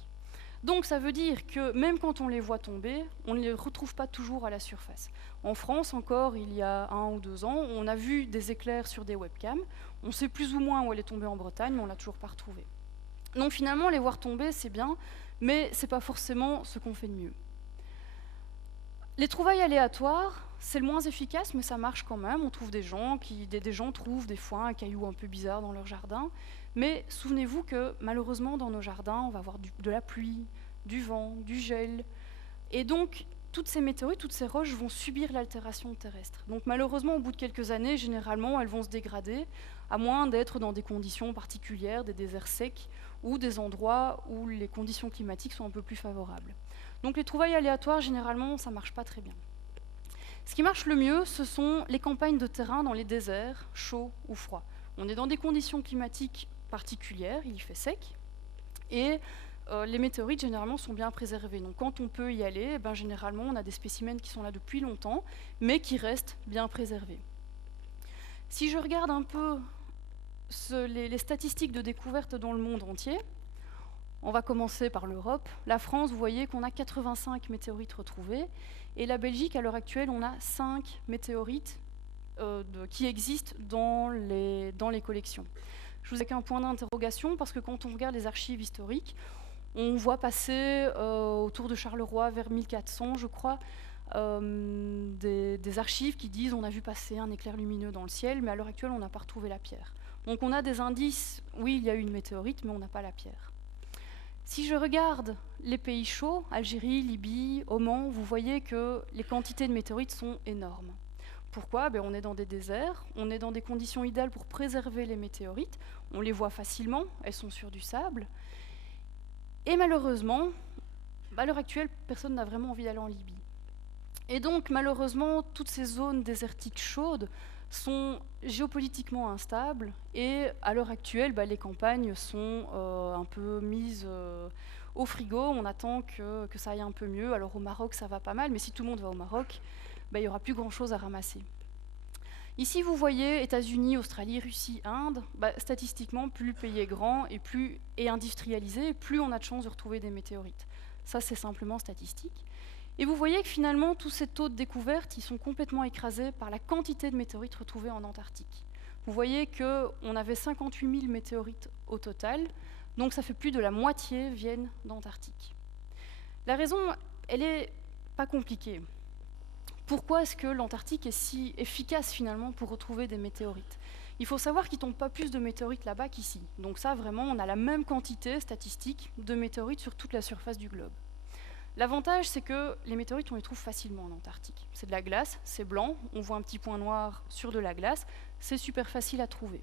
Donc ça veut dire que même quand on les voit tomber, on ne les retrouve pas toujours à la surface. En France encore, il y a 1 ou 2 ans, on a vu des éclairs sur des webcams, on sait plus ou moins où elle est tombée en Bretagne, mais on ne l'a toujours pas retrouvée. Donc finalement, les voir tomber, c'est bien, mais ce n'est pas forcément ce qu'on fait de mieux. Les trouvailles aléatoires, c'est le moins efficace, mais ça marche quand même. On trouve des gens trouvent des fois un caillou un peu bizarre dans leur jardin. Mais souvenez-vous que malheureusement, dans nos jardins, on va avoir de la pluie, du vent, du gel. Et donc, toutes ces météorites, toutes ces roches vont subir l'altération terrestre. Donc malheureusement, au bout de quelques années, généralement, elles vont se dégrader, à moins d'être dans des conditions particulières, des déserts secs, ou des endroits où les conditions climatiques sont un peu plus favorables. Donc les trouvailles aléatoires, généralement, ça ne marche pas très bien. Ce qui marche le mieux, ce sont les campagnes de terrain dans les déserts, chauds ou froids. On est dans des conditions climatiques particulières, il fait sec, et les météorites, généralement, sont bien préservées. Donc quand on peut y aller, généralement, on a des spécimens qui sont là depuis longtemps, mais qui restent bien préservés. Si je regarde un peu les statistiques de découverte dans le monde entier, on va commencer par l'Europe. La France, vous voyez qu'on a 85 météorites retrouvées, et la Belgique, à l'heure actuelle, on a 5 météorites qui existent dans les collections. Je vous ai qu'un point d'interrogation, parce que quand on regarde les archives historiques, on voit passer autour de Charleroi, vers 1400, je crois, des archives qui disent on a vu passer un éclair lumineux dans le ciel, mais à l'heure actuelle, on n'a pas retrouvé la pierre. Donc on a des indices, oui, il y a eu une météorite, mais on n'a pas la pierre. Si je regarde les pays chauds, Algérie, Libye, Oman, vous voyez que les quantités de météorites sont énormes. Pourquoi? On est dans des déserts, on est dans des conditions idéales pour préserver les météorites, on les voit facilement, elles sont sur du sable. Et malheureusement, à l'heure actuelle, personne n'a vraiment envie d'aller en Libye. Et donc, malheureusement, toutes ces zones désertiques chaudes sont géopolitiquement instables, et à l'heure actuelle, les campagnes sont un peu mises au frigo. On attend que ça aille un peu mieux. Alors au Maroc, ça va pas mal, mais si tout le monde va au Maroc, il n'y aura plus grand-chose à ramasser. Ici, vous voyez États-Unis, Australie, Russie, Inde. Statistiquement, plus le pays est grand et plus est industrialisé, plus on a de chances de retrouver des météorites. Ça, c'est simplement statistique. Et vous voyez que finalement, tous ces taux de découverte, ils sont complètement écrasés par la quantité de météorites retrouvées en Antarctique. Vous voyez qu'on avait 58 000 météorites au total, donc ça fait plus de la moitié viennent d'Antarctique. La raison, elle n'est pas compliquée. Pourquoi est-ce que l'Antarctique est si efficace finalement pour retrouver des météorites? Il faut savoir qu'il ne tombe pas plus de météorites là-bas qu'ici. Donc ça, vraiment, on a la même quantité statistique de météorites sur toute la surface du globe. L'avantage, c'est que les météorites, on les trouve facilement en Antarctique. C'est de la glace, c'est blanc, on voit un petit point noir sur de la glace, c'est super facile à trouver.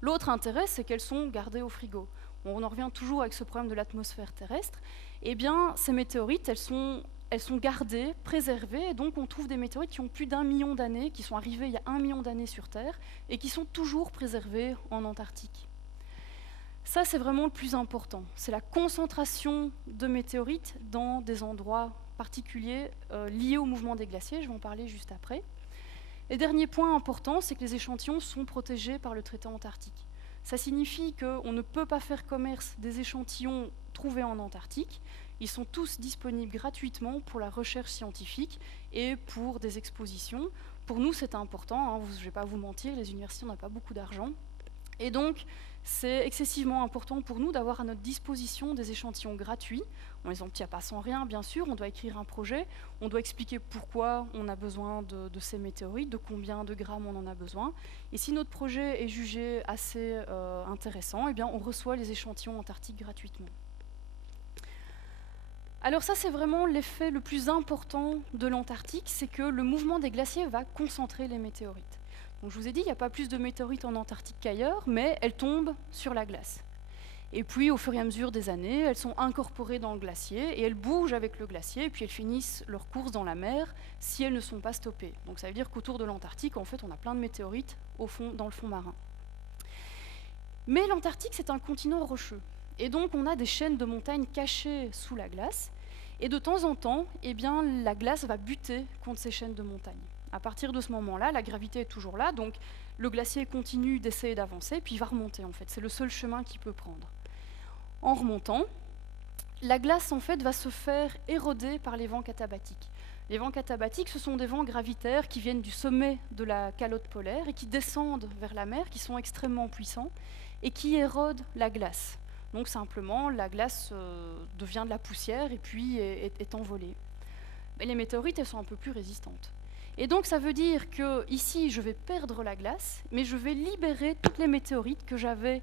L'autre intérêt, c'est qu'elles sont gardées au frigo. On en revient toujours avec ce problème de l'atmosphère terrestre. Eh bien, ces météorites, elles sont gardées, préservées, et donc on trouve des météorites qui ont plus d'1 million d'années, qui sont arrivées il y a 1 million d'années sur Terre, et qui sont toujours préservées en Antarctique. Ça, c'est vraiment le plus important. C'est la concentration de météorites dans des endroits particuliers liés au mouvement des glaciers. Je vais en parler juste après. Et dernier point important, c'est que les échantillons sont protégés par le traité antarctique. Ça signifie qu'on ne peut pas faire commerce des échantillons trouvés en Antarctique. Ils sont tous disponibles gratuitement pour la recherche scientifique et pour des expositions. Pour nous, c'est important, je ne vais pas vous mentir, les universités n'ont pas beaucoup d'argent. Et donc, c'est excessivement important pour nous d'avoir à notre disposition des échantillons gratuits. On les obtient pas sans rien, bien sûr, on doit écrire un projet, on doit expliquer pourquoi on a besoin de ces météorites, de combien de grammes on en a besoin. Et si notre projet est jugé assez intéressant, eh bien, on reçoit les échantillons antarctiques gratuitement. Alors ça, c'est vraiment l'effet le plus important de l'Antarctique, c'est que le mouvement des glaciers va concentrer les météorites. Donc, je vous ai dit, il n'y a pas plus de météorites en Antarctique qu'ailleurs, mais elles tombent sur la glace. Et puis, au fur et à mesure des années, elles sont incorporées dans le glacier et elles bougent avec le glacier, et puis elles finissent leur course dans la mer si elles ne sont pas stoppées. Donc ça veut dire qu'autour de l'Antarctique, en fait, on a plein de météorites dans le fond marin. Mais l'Antarctique, c'est un continent rocheux. Et donc, on a des chaînes de montagnes cachées sous la glace. Et de temps en temps, eh bien, la glace va buter contre ces chaînes de montagnes. À partir de ce moment-là, la gravité est toujours là, donc le glacier continue d'essayer d'avancer, puis il va remonter, en fait. C'est le seul chemin qu'il peut prendre. En remontant, la glace, en fait, va se faire éroder par les vents katabatiques. Les vents katabatiques, ce sont des vents gravitaires qui viennent du sommet de la calotte polaire et qui descendent vers la mer, qui sont extrêmement puissants, et qui érodent la glace. Donc simplement, la glace devient de la poussière et puis est envolée. Mais les météorites, elles sont un peu plus résistantes. Et donc ça veut dire que ici, je vais perdre la glace, mais je vais libérer toutes les météorites que j'avais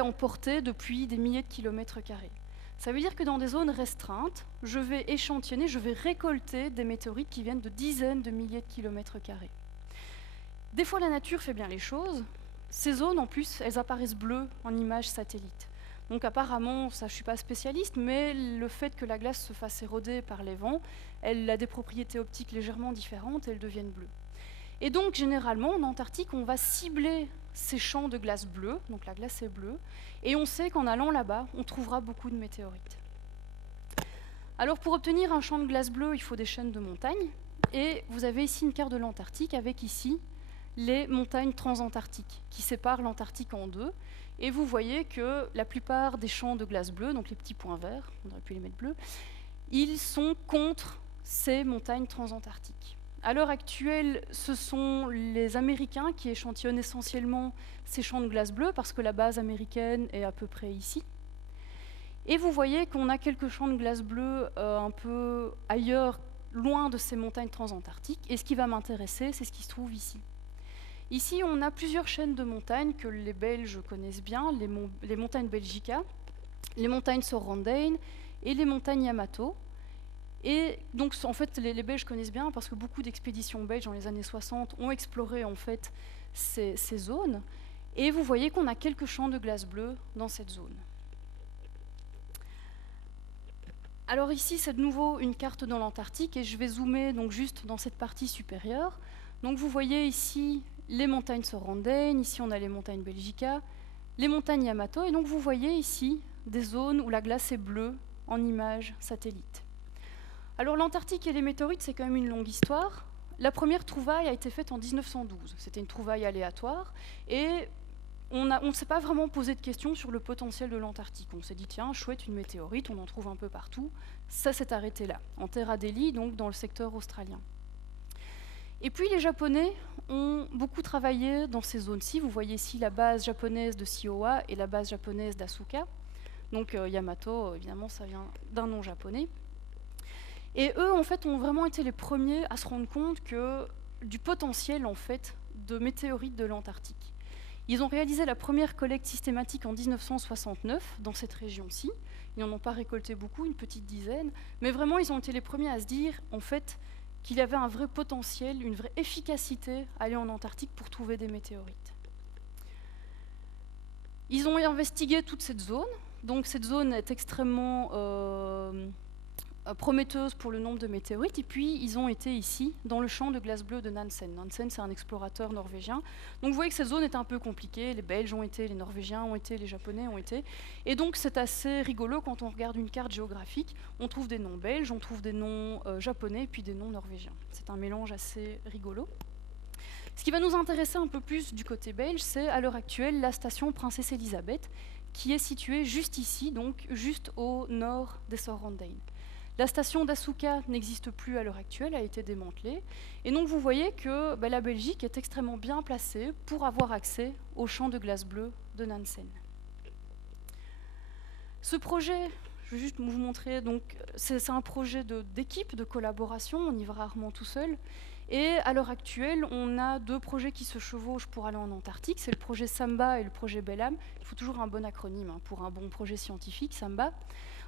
emportées depuis des milliers de kilomètres carrés. Ça veut dire que dans des zones restreintes, je vais échantillonner, je vais récolter des météorites qui viennent de dizaines de milliers de kilomètres carrés. Des fois, la nature fait bien les choses. Ces zones, en plus, elles apparaissent bleues en images satellites. Donc apparemment, ça je ne suis pas spécialiste, mais le fait que la glace se fasse éroder par les vents, elle a des propriétés optiques légèrement différentes et elles deviennent bleues. Et donc généralement, en Antarctique, on va cibler ces champs de glace bleue, donc la glace est bleue, et on sait qu'en allant là-bas, on trouvera beaucoup de météorites. Alors pour obtenir un champ de glace bleue, il faut des chaînes de montagnes, et vous avez ici une carte de l'Antarctique avec ici les montagnes transantarctiques qui séparent l'Antarctique en deux. Et vous voyez que la plupart des champs de glace bleue, donc les petits points verts, on aurait pu les mettre bleus, ils sont contre ces montagnes transantarctiques. À l'heure actuelle, ce sont les Américains qui échantillonnent essentiellement ces champs de glace bleue parce que la base américaine est à peu près ici. Et vous voyez qu'on a quelques champs de glace bleue un peu ailleurs, loin de ces montagnes transantarctiques. Et ce qui va m'intéresser, c'est ce qui se trouve ici. Ici, on a plusieurs chaînes de montagnes que les Belges connaissent bien, les montagnes Belgica, les montagnes Sorrendein et les montagnes Yamato. Et donc, en fait, les Belges connaissent bien parce que beaucoup d'expéditions belges dans les années 60 ont exploré en fait ces zones. Et vous voyez qu'on a quelques champs de glace bleue dans cette zone. Alors ici, c'est de nouveau une carte dans l'Antarctique et je vais zoomer donc juste dans cette partie supérieure. Donc vous voyez ici les montagnes Sorrendein, ici on a les montagnes Belgica, les montagnes Yamato, et donc vous voyez ici des zones où la glace est bleue en images satellites. Alors l'Antarctique et les météorites, c'est quand même une longue histoire. La première trouvaille a été faite en 1912, c'était une trouvaille aléatoire, et on ne s'est pas vraiment posé de questions sur le potentiel de l'Antarctique. On s'est dit, tiens, chouette, une météorite, on en trouve un peu partout. Ça s'est arrêté là, en Terre Adélie, donc dans le secteur australien. Et puis les Japonais ont beaucoup travaillé dans ces zones-ci. Vous voyez ici la base japonaise de Shiowa et la base japonaise d'Asuka. Donc Yamato, évidemment, ça vient d'un nom japonais. Et eux, en fait, ont vraiment été les premiers à se rendre compte du potentiel, en fait, de météorites de l'Antarctique. Ils ont réalisé la première collecte systématique en 1969 dans cette région-ci. Ils n'en ont pas récolté beaucoup, une petite dizaine, mais vraiment, ils ont été les premiers à se dire, en fait, qu'il y avait un vrai potentiel, une vraie efficacité à aller en Antarctique pour trouver des météorites. Ils ont investigué toute cette zone, donc cette zone est extrêmement prometteuse pour le nombre de météorites, et puis ils ont été ici, dans le champ de glace bleue de Nansen. Nansen, c'est un explorateur norvégien. Donc vous voyez que cette zone est un peu compliquée, les Belges ont été, les Norvégiens ont été, les Japonais ont été, et donc c'est assez rigolo quand on regarde une carte géographique, on trouve des noms belges, on trouve des noms japonais, et puis des noms norvégiens. C'est un mélange assez rigolo. Ce qui va nous intéresser un peu plus du côté belge, c'est à l'heure actuelle la station Princesse Elisabeth, qui est située juste ici, donc juste au nord des Sorrendein. La station d'Asuka n'existe plus à l'heure actuelle, a été démantelée. Et donc vous voyez que la Belgique est extrêmement bien placée pour avoir accès au champ de glace bleue de Nansen. Ce projet, je vais juste vous montrer, c'est un projet d'équipe, de collaboration, on y va rarement tout seul. Et à l'heure actuelle, on a 2 projets qui se chevauchent pour aller en Antarctique. C'est le projet SAMBA et le projet BELAM. Il faut toujours un bon acronyme pour un bon projet scientifique, SAMBA.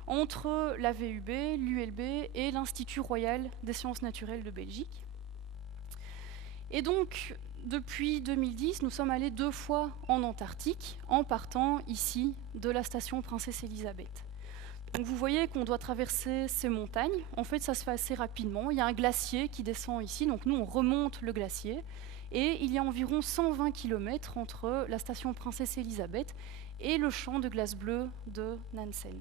Entre la VUB, l'ULB et l'Institut royal des sciences naturelles de Belgique. Et donc, depuis 2010, nous sommes allés 2 fois en Antarctique, en partant ici de la station Princesse Elisabeth. Donc vous voyez qu'on doit traverser ces montagnes. En fait, ça se fait assez rapidement. Il y a un glacier qui descend ici, donc nous on remonte le glacier. Et il y a environ 120 km entre la station Princesse Elisabeth et le champ de glace bleue de Nansen.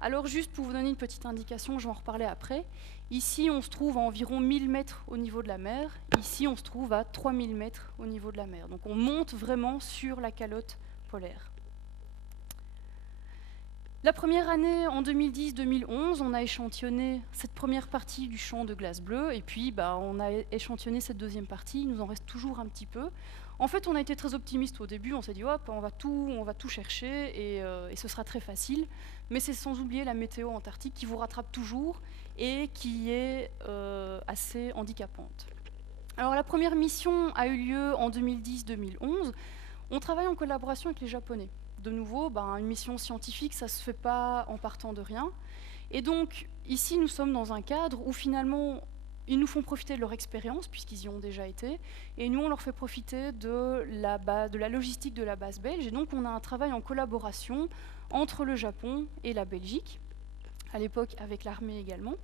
Alors juste pour vous donner une petite indication, je vais en reparler après. Ici, on se trouve à environ 1000 mètres au niveau de la mer. Ici, on se trouve à 3000 mètres au niveau de la mer. Donc on monte vraiment sur la calotte polaire. La première année, en 2010-2011, on a échantillonné cette première partie du champ de glace bleue, et puis on a échantillonné cette deuxième partie, il nous en reste toujours un petit peu. En fait, on a été très optimiste au début, on s'est dit hop, on va tout chercher et ce sera très facile, mais c'est sans oublier la météo antarctique qui vous rattrape toujours et qui est assez handicapante. Alors la première mission a eu lieu en 2010-2011, on travaille en collaboration avec les Japonais. De nouveau, une mission scientifique, ça ne se fait pas en partant de rien. Et donc, ici, nous sommes dans un cadre où finalement, ils nous font profiter de leur expérience, puisqu'ils y ont déjà été, et nous, on leur fait profiter de la logistique de la base belge. Et donc, on a un travail en collaboration entre le Japon et la Belgique, à l'époque avec l'armée également.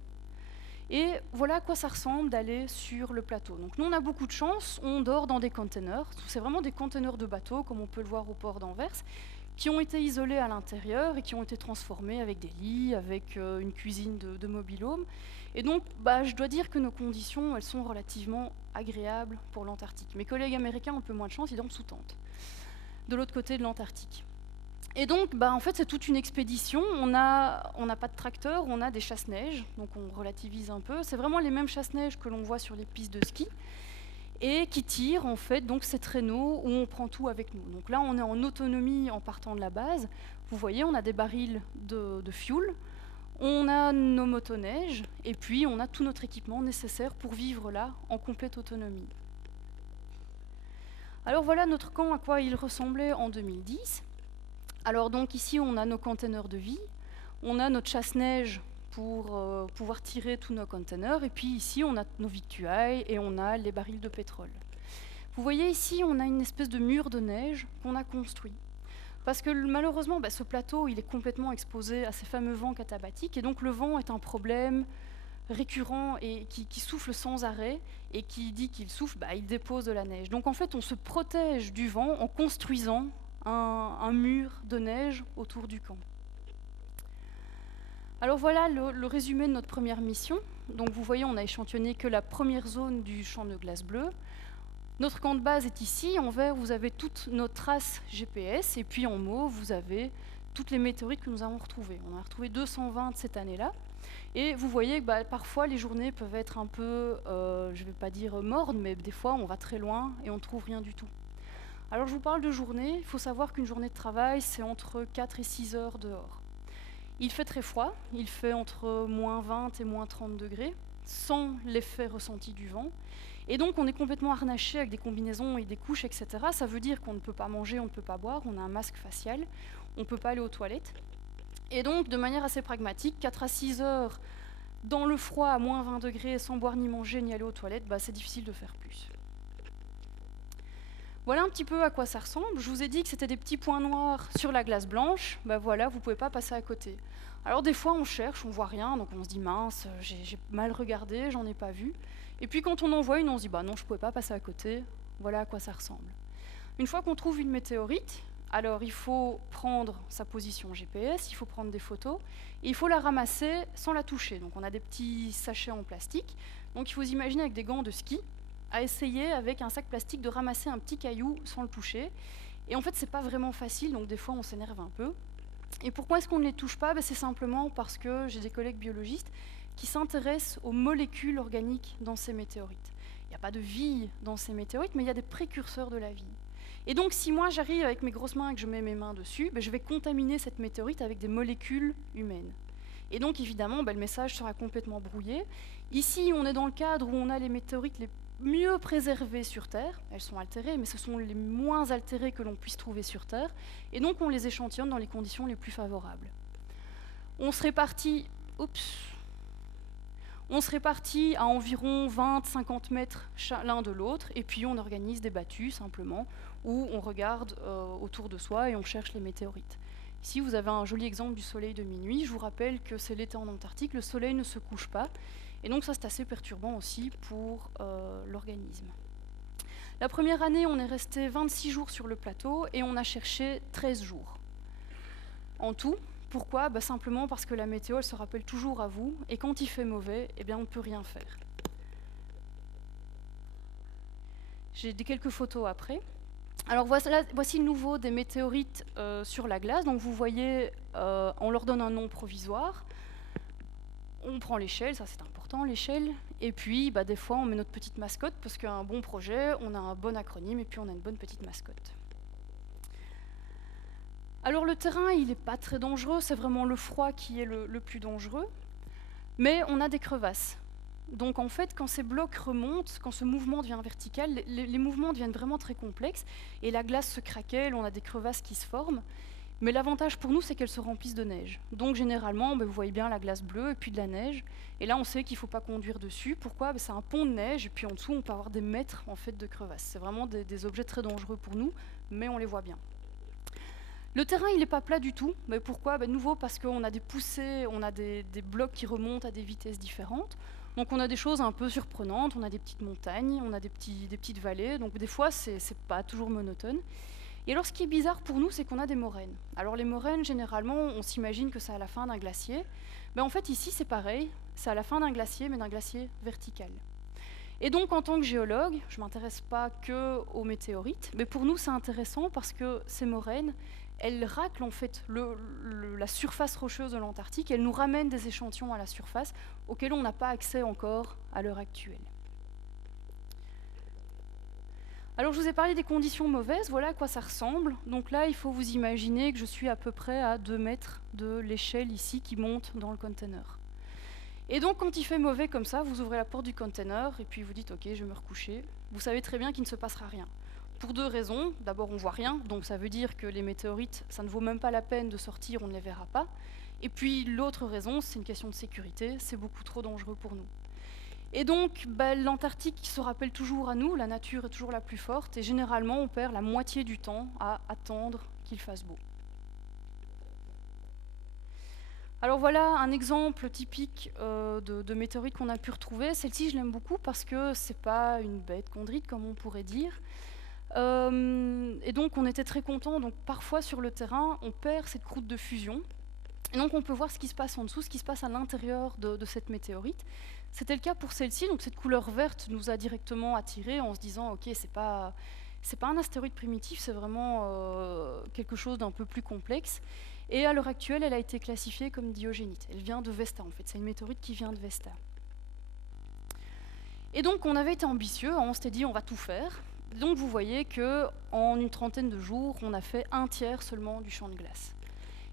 Et voilà à quoi ça ressemble d'aller sur le plateau. Donc nous, on a beaucoup de chance, on dort dans des containers. C'est vraiment des containers de bateaux, comme on peut le voir au port d'Anvers, qui ont été isolés à l'intérieur et qui ont été transformés avec des lits, avec une cuisine de mobil-home. Et donc, je dois dire que nos conditions, elles sont relativement agréables pour l'Antarctique. Mes collègues américains ont un peu moins de chance, ils dorment sous tente, de l'autre côté de l'Antarctique. Et donc, en fait, c'est toute une expédition. On n'a pas de tracteur, on a des chasse-neige, donc on relativise un peu. C'est vraiment les mêmes chasse-neige que l'on voit sur les pistes de ski, et qui tirent en fait donc ces traîneaux où on prend tout avec nous. Donc là, on est en autonomie en partant de la base. Vous voyez, on a des barils de fuel, on a nos motoneiges, et puis on a tout notre équipement nécessaire pour vivre là en complète autonomie. Alors voilà notre camp, à quoi il ressemblait en 2010. Alors donc ici, on a nos containers de vie, on a notre chasse-neige pour pouvoir tirer tous nos containers, et puis ici, on a nos victuailles et on a les barils de pétrole. Vous voyez ici, on a une espèce de mur de neige qu'on a construit. Parce que malheureusement, ce plateau, il est complètement exposé à ces fameux vents catabatiques, et donc le vent est un problème récurrent et qui souffle sans arrêt, et qui dit qu'il souffle, il dépose de la neige. Donc en fait, on se protège du vent en construisant un mur de neige autour du camp. Alors voilà le résumé de notre première mission. Donc vous voyez, on a échantillonné que la première zone du champ de glace bleue. Notre camp de base est ici. En vert, vous avez toutes nos traces GPS, et puis en mauve, vous avez toutes les météorites que nous avons retrouvées. On en a retrouvé 220 cette année-là. Et vous voyez que parfois les journées peuvent être un peu, je ne vais pas dire mornes, mais des fois on va très loin et on ne trouve rien du tout. Alors je vous parle de journée. Il faut savoir qu'une journée de travail, c'est entre 4 et 6 heures dehors. Il fait très froid, il fait entre moins 20 et moins 30 degrés, sans l'effet ressenti du vent. Et donc on est complètement harnaché avec des combinaisons et des couches, etc. Ça veut dire qu'on ne peut pas manger, on ne peut pas boire, on a un masque facial, on ne peut pas aller aux toilettes. Et donc de manière assez pragmatique, 4 à 6 heures dans le froid à moins 20 degrés, sans boire ni manger ni aller aux toilettes, c'est difficile de faire plus. Voilà un petit peu à quoi ça ressemble. Je vous ai dit que c'était des petits points noirs sur la glace blanche. Voilà, vous ne pouvez pas passer à côté. Alors des fois, on cherche, on ne voit rien, donc on se dit mince, j'ai mal regardé, j'en ai pas vu. Et puis quand on en voit une, on se dit non, je ne pouvais pas passer à côté. Voilà à quoi ça ressemble. Une fois qu'on trouve une météorite, alors il faut prendre sa position GPS, il faut prendre des photos, et il faut la ramasser sans la toucher. Donc on a des petits sachets en plastique. Donc il faut s'imaginer avec des gants de ski, à essayer avec un sac plastique de ramasser un petit caillou sans le toucher. Et en fait, c'est pas vraiment facile, donc des fois on s'énerve un peu. Et pourquoi est-ce qu'on ne les touche pas? C'est simplement parce que j'ai des collègues biologistes qui s'intéressent aux molécules organiques dans ces météorites. Il n'y a pas de vie dans ces météorites, mais il y a des précurseurs de la vie. Et donc si moi j'arrive avec mes grosses mains et que je mets mes mains dessus, je vais contaminer cette météorite avec des molécules humaines. Et donc évidemment, le message sera complètement brouillé. Ici, on est dans le cadre où on a les météorites les mieux préservées sur Terre. Elles sont altérées, mais ce sont les moins altérées que l'on puisse trouver sur Terre. Et donc on les échantillonne dans les conditions les plus favorables. On se répartit à environ 20-50 mètres l'un de l'autre, et puis on organise des battues simplement, où on regarde autour de soi et on cherche les météorites. Ici, vous avez un joli exemple du soleil de minuit. Je vous rappelle que c'est l'été en Antarctique, le soleil ne se couche pas, et donc ça c'est assez perturbant aussi pour l'organisme. La première année, on est resté 26 jours sur le plateau, et on a cherché 13 jours. En tout. Pourquoi? Simplement parce que la météo, elle se rappelle toujours à vous, et quand il fait mauvais, on ne peut rien faire. J'ai quelques photos après. Alors voici le nouveau des météorites sur la glace. Donc vous voyez, on leur donne un nom provisoire. On prend l'échelle, ça c'est important, l'échelle. Et puis des fois on met notre petite mascotte, parce qu'un bon projet, on a un bon acronyme, et puis on a une bonne petite mascotte. Alors le terrain, il n'est pas très dangereux, c'est vraiment le froid qui est le plus dangereux, mais on a des crevasses. Donc en fait, quand ces blocs remontent, quand ce mouvement devient vertical, les mouvements deviennent vraiment très complexes, et la glace se craquelle, on a des crevasses qui se forment, mais l'avantage pour nous, c'est qu'elles se remplissent de neige. Donc généralement, vous voyez bien la glace bleue et puis de la neige, et là on sait qu'il ne faut pas conduire dessus. Pourquoi? C'est un pont de neige, et puis en dessous on peut avoir des mètres en fait, de crevasses. C'est vraiment des objets très dangereux pour nous, mais on les voit bien. Le terrain, il n'est pas plat du tout. Mais pourquoi? Nouveau, parce qu'on a des poussées, on a des blocs qui remontent à des vitesses différentes. Donc on a des choses un peu surprenantes, on a des petites montagnes, on a des petites vallées. Donc des fois, c'est pas toujours monotone. Et alors ce qui est bizarre pour nous, c'est qu'on a des moraines. Alors les moraines, généralement, on s'imagine que c'est à la fin d'un glacier. Mais en fait, ici, c'est pareil. C'est à la fin d'un glacier, mais d'un glacier vertical. Et donc, en tant que géologue, je ne m'intéresse pas que aux météorites, mais pour nous, c'est intéressant parce que ces moraines, elles raclent en fait la surface rocheuse de l'Antarctique, elles nous ramènent des échantillons à la surface auxquels on n'a pas accès encore à l'heure actuelle. Alors je vous ai parlé des conditions mauvaises, voilà à quoi ça ressemble. Donc là, il faut vous imaginer que je suis à peu près à 2 mètres de l'échelle ici qui monte dans le container. Et donc quand il fait mauvais comme ça, vous ouvrez la porte du container et puis vous dites ok, je vais me recoucher. Vous savez très bien qu'il ne se passera rien. Pour 2 raisons. D'abord, on ne voit rien, donc ça veut dire que les météorites, ça ne vaut même pas la peine de sortir, on ne les verra pas. Et puis l'autre raison, c'est une question de sécurité, c'est beaucoup trop dangereux pour nous. Et donc l'Antarctique se rappelle toujours à nous, la nature est toujours la plus forte, et généralement on perd la moitié du temps à attendre qu'il fasse beau. Alors voilà un exemple typique de météorite qu'on a pu retrouver. Celle-ci, je l'aime beaucoup parce que c'est pas une bête chondrite, comme on pourrait dire. Et donc on était très contents. Donc parfois sur le terrain, on perd cette croûte de fusion. Et donc on peut voir ce qui se passe en dessous, ce qui se passe à l'intérieur de cette météorite. C'était le cas pour celle-ci. Donc cette couleur verte nous a directement attirés en se disant ok, c'est pas un astéroïde primitif, c'est vraiment quelque chose d'un peu plus complexe. Et à l'heure actuelle, elle a été classifiée comme diogénite. Elle vient de Vesta, en fait. C'est une météorite qui vient de Vesta. Et donc, on avait été ambitieux. On s'était dit, on va tout faire. Donc, vous voyez qu'en une trentaine de jours, on a fait 1/3 seulement du champ de glace.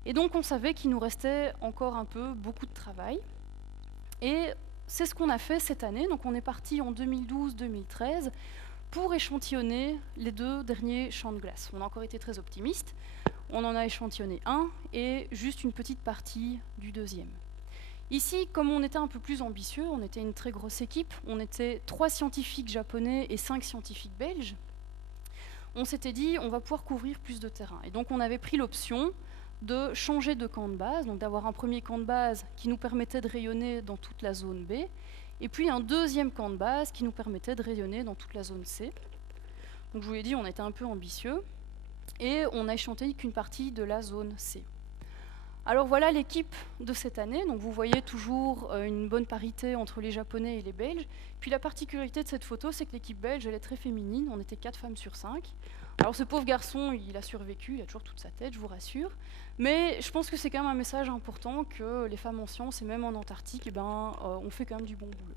Et donc, on savait qu'il nous restait encore beaucoup de travail. Et c'est ce qu'on a fait cette année. Donc, on est parti en 2012-2013 pour échantillonner les 2 derniers champs de glace. On a encore été très optimistes. On en a échantillonné un et juste une petite partie du deuxième. Ici, comme on était un peu plus ambitieux, on était une très grosse équipe, on était 3 scientifiques japonais et 5 scientifiques belges, on s'était dit on va pouvoir couvrir plus de terrain. Et donc on avait pris l'option de changer de camp de base, donc d'avoir un premier camp de base qui nous permettait de rayonner dans toute la zone B, et puis un deuxième camp de base qui nous permettait de rayonner dans toute la zone C. Donc je vous l'ai dit, on était un peu ambitieux. Et on a échantillonné qu'une partie de la zone C. Alors voilà l'équipe de cette année. Donc vous voyez toujours une bonne parité entre les Japonais et les Belges. Puis la particularité de cette photo, c'est que l'équipe belge, elle est très féminine. On était 4 femmes sur 5. Alors ce pauvre garçon, il a survécu, il a toujours toute sa tête, je vous rassure. Mais je pense que c'est quand même un message important que les femmes en sciences, et même en Antarctique, on fait quand même du bon boulot.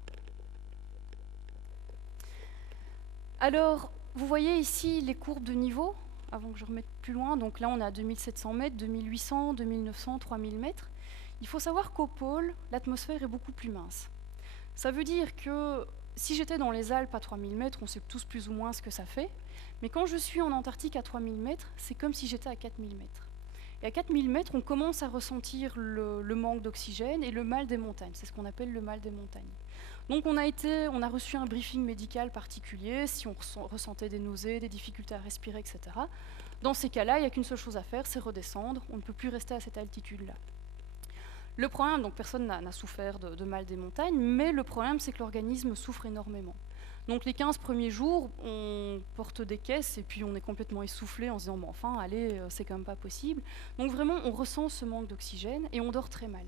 Alors, vous voyez ici les courbes de niveau, avant que je remette plus loin. Donc là, on a 2700 mètres, 2800, 2900, 3000 mètres. Il faut savoir qu'au pôle, l'atmosphère est beaucoup plus mince. Ça veut dire que si j'étais dans les Alpes à 3000 mètres, on sait tous plus ou moins ce que ça fait. Mais quand je suis en Antarctique à 3000 mètres, c'est comme si j'étais à 4000 mètres. Et à 4000 mètres, on commence à ressentir le manque d'oxygène et le mal des montagnes. C'est ce qu'on appelle le mal des montagnes. Donc on a reçu un briefing médical particulier, si on ressentait des nausées, des difficultés à respirer, etc. Dans ces cas-là, il n'y a qu'une seule chose à faire, c'est redescendre. On ne peut plus rester à cette altitude-là. Le problème, donc personne n'a souffert de mal des montagnes, mais le problème, c'est que l'organisme souffre énormément. Donc les 15 premiers jours, on porte des caisses et puis on est complètement essoufflé en se disant « mais enfin, allez, c'est quand même pas possible ». Donc vraiment, on ressent ce manque d'oxygène et on dort très mal.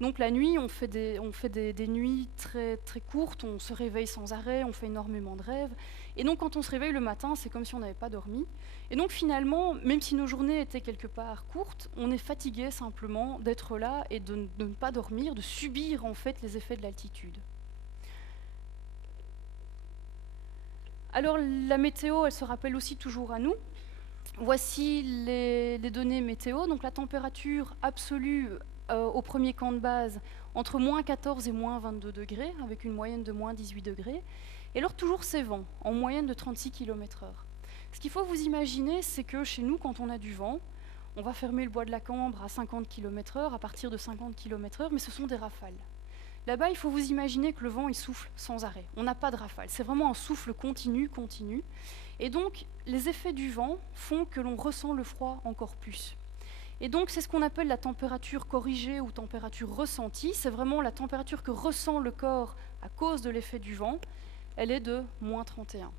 Donc la nuit, on fait des nuits très, très courtes, on se réveille sans arrêt, on fait énormément de rêves. Et donc quand on se réveille le matin, c'est comme si on n'avait pas dormi. Et donc finalement, même si nos journées étaient quelque part courtes, on est fatigué simplement d'être là et de ne pas dormir, de subir en fait les effets de l'altitude. Alors la météo, elle se rappelle aussi toujours à nous. Voici les données météo. Donc la température absolue au premier camp de base, entre moins 14 et moins 22 degrés, avec une moyenne de moins 18 degrés. Et alors toujours ces vents, en moyenne de 36 km/h. Ce qu'il faut vous imaginer, c'est que chez nous, quand on a du vent, on va fermer le bois de la Cambre à 50 km/h, à partir de 50 km/h, mais ce sont des rafales. Là-bas, il faut vous imaginer que le vent, il souffle sans arrêt. On n'a pas de rafale, c'est vraiment un souffle continu. Et donc, les effets du vent font que l'on ressent le froid encore plus. Et donc, c'est ce qu'on appelle la température corrigée ou température ressentie. C'est vraiment la température que ressent le corps à cause de l'effet du vent. Elle est de moins 31.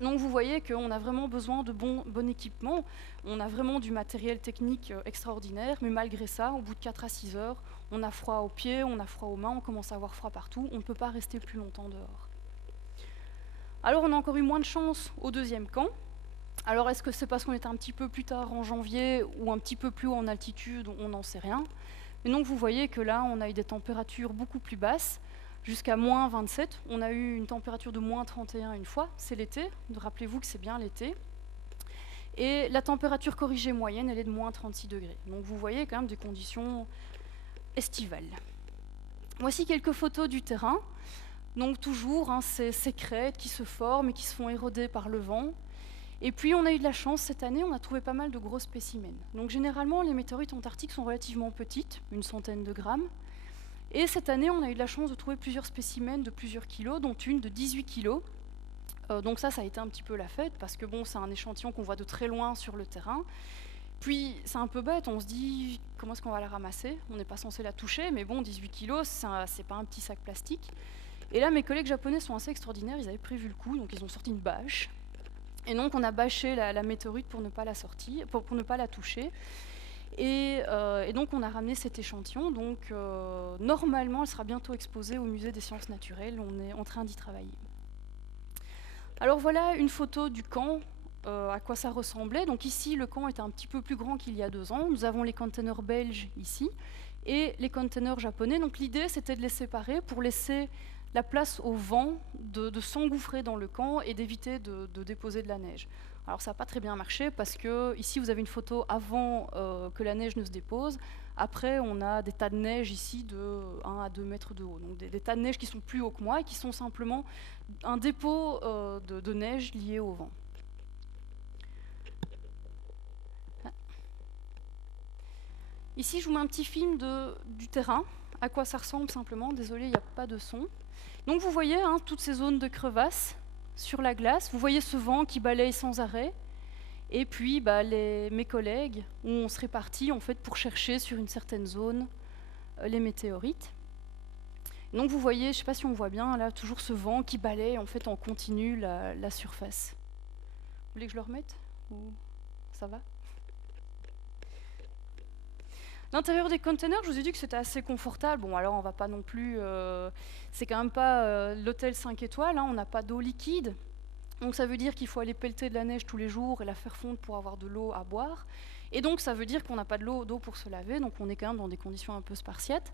Donc, vous voyez qu'on a vraiment besoin de bon équipement. On a vraiment du matériel technique extraordinaire. Mais malgré ça, au bout de 4 à 6 heures, on a froid aux pieds, on a froid aux mains, on commence à avoir froid partout. On ne peut pas rester plus longtemps dehors. Alors, on a encore eu moins de chance au deuxième camp. Alors, est-ce que c'est parce qu'on était un petit peu plus tard en janvier ou un petit peu plus haut en altitude? On n'en sait rien. Mais donc, vous voyez que là, on a eu des températures beaucoup plus basses, jusqu'à moins 27. On a eu une température de moins 31 une fois, c'est l'été. Rappelez-vous que c'est bien l'été. Et la température corrigée moyenne, elle est de moins 36 degrés. Donc, vous voyez quand même des conditions estivales. Voici quelques photos du terrain. Donc, toujours, ces crêtes qui se forment et qui se font éroder par le vent. Et puis on a eu de la chance cette année, on a trouvé pas mal de gros spécimens. Donc généralement les météorites antarctiques sont relativement petites, une centaine de grammes. Et cette année on a eu de la chance de trouver plusieurs spécimens de plusieurs kilos, dont une de 18 kilos. Donc ça a été un petit peu la fête, parce que bon, c'est un échantillon qu'on voit de très loin sur le terrain. Puis c'est un peu bête, on se dit comment est-ce qu'on va la ramasser? On n'est pas censé la toucher, mais bon, 18 kilos, c'est pas un petit sac plastique. Et là mes collègues japonais sont assez extraordinaires, ils avaient prévu le coup, donc ils ont sorti une bâche. Et donc on a bâché la météorite pour ne pas la sortir, pour ne pas la toucher. Et donc on a ramené cet échantillon. Donc normalement, elle sera bientôt exposée au musée des sciences naturelles. On est en train d'y travailler. Alors voilà une photo du camp, à quoi ça ressemblait. Donc ici, le camp était un petit peu plus grand qu'il y a 2 ans. Nous avons les containers belges ici et les containers japonais. Donc l'idée, c'était de les séparer pour laisser la place au vent de s'engouffrer dans le camp et d'éviter de déposer de la neige. Alors ça n'a pas très bien marché parce que ici vous avez une photo avant que la neige ne se dépose. Après on a des tas de neige ici de 1 à 2 mètres de haut. Donc des tas de neige qui sont plus hauts que moi et qui sont simplement un dépôt de neige lié au vent. Ici je vous mets un petit film du terrain, à quoi ça ressemble simplement. Désolé, il n'y a pas de son. Donc vous voyez toutes ces zones de crevasses sur la glace, vous voyez ce vent qui balaye sans arrêt, et puis mes collègues, où on se répartit en fait pour chercher sur une certaine zone les météorites. Donc vous voyez, je ne sais pas si on voit bien, là toujours ce vent qui balaye en fait en continu la surface. Vous voulez que je le remette ou ça va? L'intérieur des containers, je vous ai dit que c'était assez confortable. Bon, alors on va pas non plus... c'est quand même pas l'hôtel 5 étoiles, hein, on n'a pas d'eau liquide. Donc ça veut dire qu'il faut aller pelleter de la neige tous les jours et la faire fondre pour avoir de l'eau à boire. Et donc ça veut dire qu'on n'a pas d'eau pour se laver, donc on est quand même dans des conditions un peu spartiates.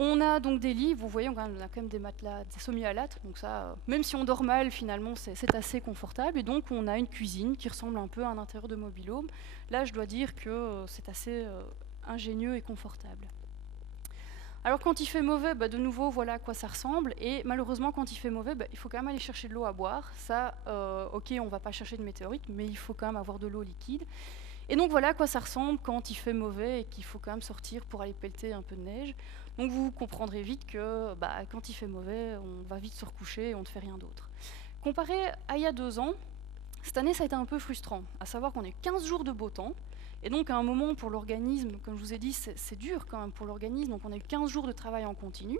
On a donc des lits, vous voyez, on a quand même des matelas, des semi-halates, donc ça, même si on dort mal, finalement, c'est assez confortable. Et donc on a une cuisine qui ressemble un peu à un intérieur de mobil-home. Là, je dois dire que c'est assez ingénieux et confortable. Alors quand il fait mauvais, de nouveau, voilà à quoi ça ressemble. Et malheureusement, quand il fait mauvais, il faut quand même aller chercher de l'eau à boire. Ça, ok, on ne va pas chercher de météorites, mais il faut quand même avoir de l'eau liquide. Et donc voilà à quoi ça ressemble quand il fait mauvais et qu'il faut quand même sortir pour aller pelleter un peu de neige. Donc vous comprendrez vite que quand il fait mauvais, on va vite se recoucher et on ne fait rien d'autre. Comparé à il y a 2 ans, cette année ça a été un peu frustrant, à savoir qu'on a eu 15 jours de beau temps, et donc à un moment pour l'organisme, comme je vous ai dit, c'est dur quand même pour l'organisme, donc on a eu 15 jours de travail en continu,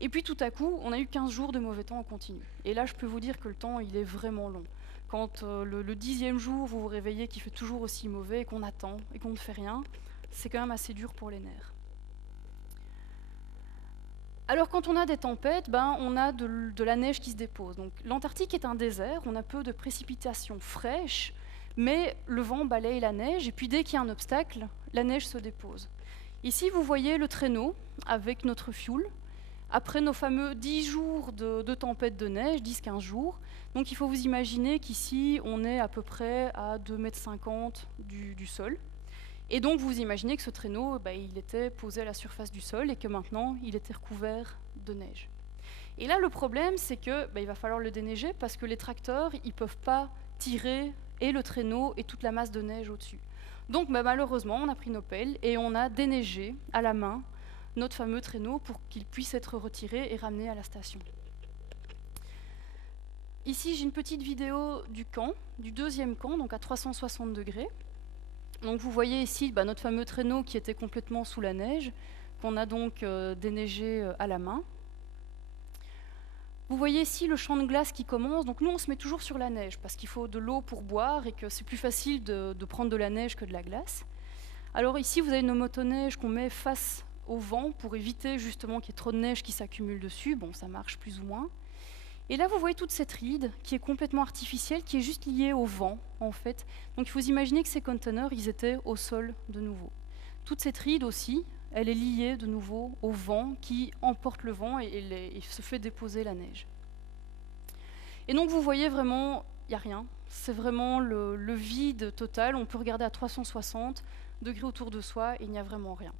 et puis tout à coup on a eu 15 jours de mauvais temps en continu. Et là je peux vous dire que le temps il est vraiment long. Quand le 10e jour vous vous réveillez qu'il fait toujours aussi mauvais et qu'on attend et qu'on ne fait rien, c'est quand même assez dur pour les nerfs. Alors quand on a des tempêtes, on a de la neige qui se dépose. Donc l'Antarctique est un désert, on a peu de précipitations fraîches, mais le vent balaye la neige, et puis dès qu'il y a un obstacle, la neige se dépose. Ici, vous voyez le traîneau avec notre fioul, après nos fameux 10 jours de tempête de neige, 10-15 jours. Donc il faut vous imaginer qu'ici, on est à peu près à 2,50 m du sol. Et donc vous imaginez que ce traîneau, il était posé à la surface du sol et que maintenant il était recouvert de neige. Et là le problème c'est que il va falloir le déneiger parce que les tracteurs ils peuvent pas tirer et le traîneau et toute la masse de neige au-dessus. Donc malheureusement on a pris nos pelles et on a déneigé à la main notre fameux traîneau pour qu'il puisse être retiré et ramené à la station. Ici j'ai une petite vidéo du camp, du 2e camp, donc à 360 degrés. Donc vous voyez ici notre fameux traîneau qui était complètement sous la neige, qu'on a donc déneigé à la main. Vous voyez ici le champ de glace qui commence. Donc nous on se met toujours sur la neige parce qu'il faut de l'eau pour boire et que c'est plus facile de prendre de la neige que de la glace. Alors ici vous avez nos motoneiges qu'on met face au vent pour éviter justement qu'il y ait trop de neige qui s'accumule dessus. Bon, ça marche plus ou moins. Et là, vous voyez toute cette ride qui est complètement artificielle, qui est juste liée au vent, en fait. Donc il faut imaginer que ces conteneurs, ils étaient au sol de nouveau. Toute cette ride aussi, elle est liée de nouveau au vent qui emporte le vent et se fait déposer la neige. Et donc vous voyez vraiment, il n'y a rien. C'est vraiment le vide total. On peut regarder à 360 degrés autour de soi et il n'y a vraiment rien.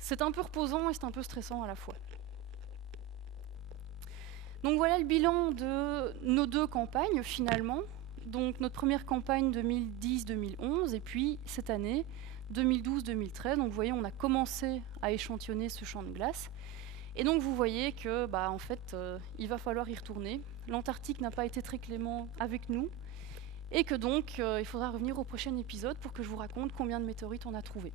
C'est un peu reposant et c'est un peu stressant à la fois. Donc voilà le bilan de nos 2 campagnes finalement. Donc notre première campagne 2010-2011 et puis cette année 2012-2013. Donc vous voyez, on a commencé à échantillonner ce champ de glace. Et donc vous voyez que en fait, il va falloir y retourner. L'Antarctique n'a pas été très clément avec nous et que donc il faudra revenir au prochain épisode pour que je vous raconte combien de météorites on a trouvé.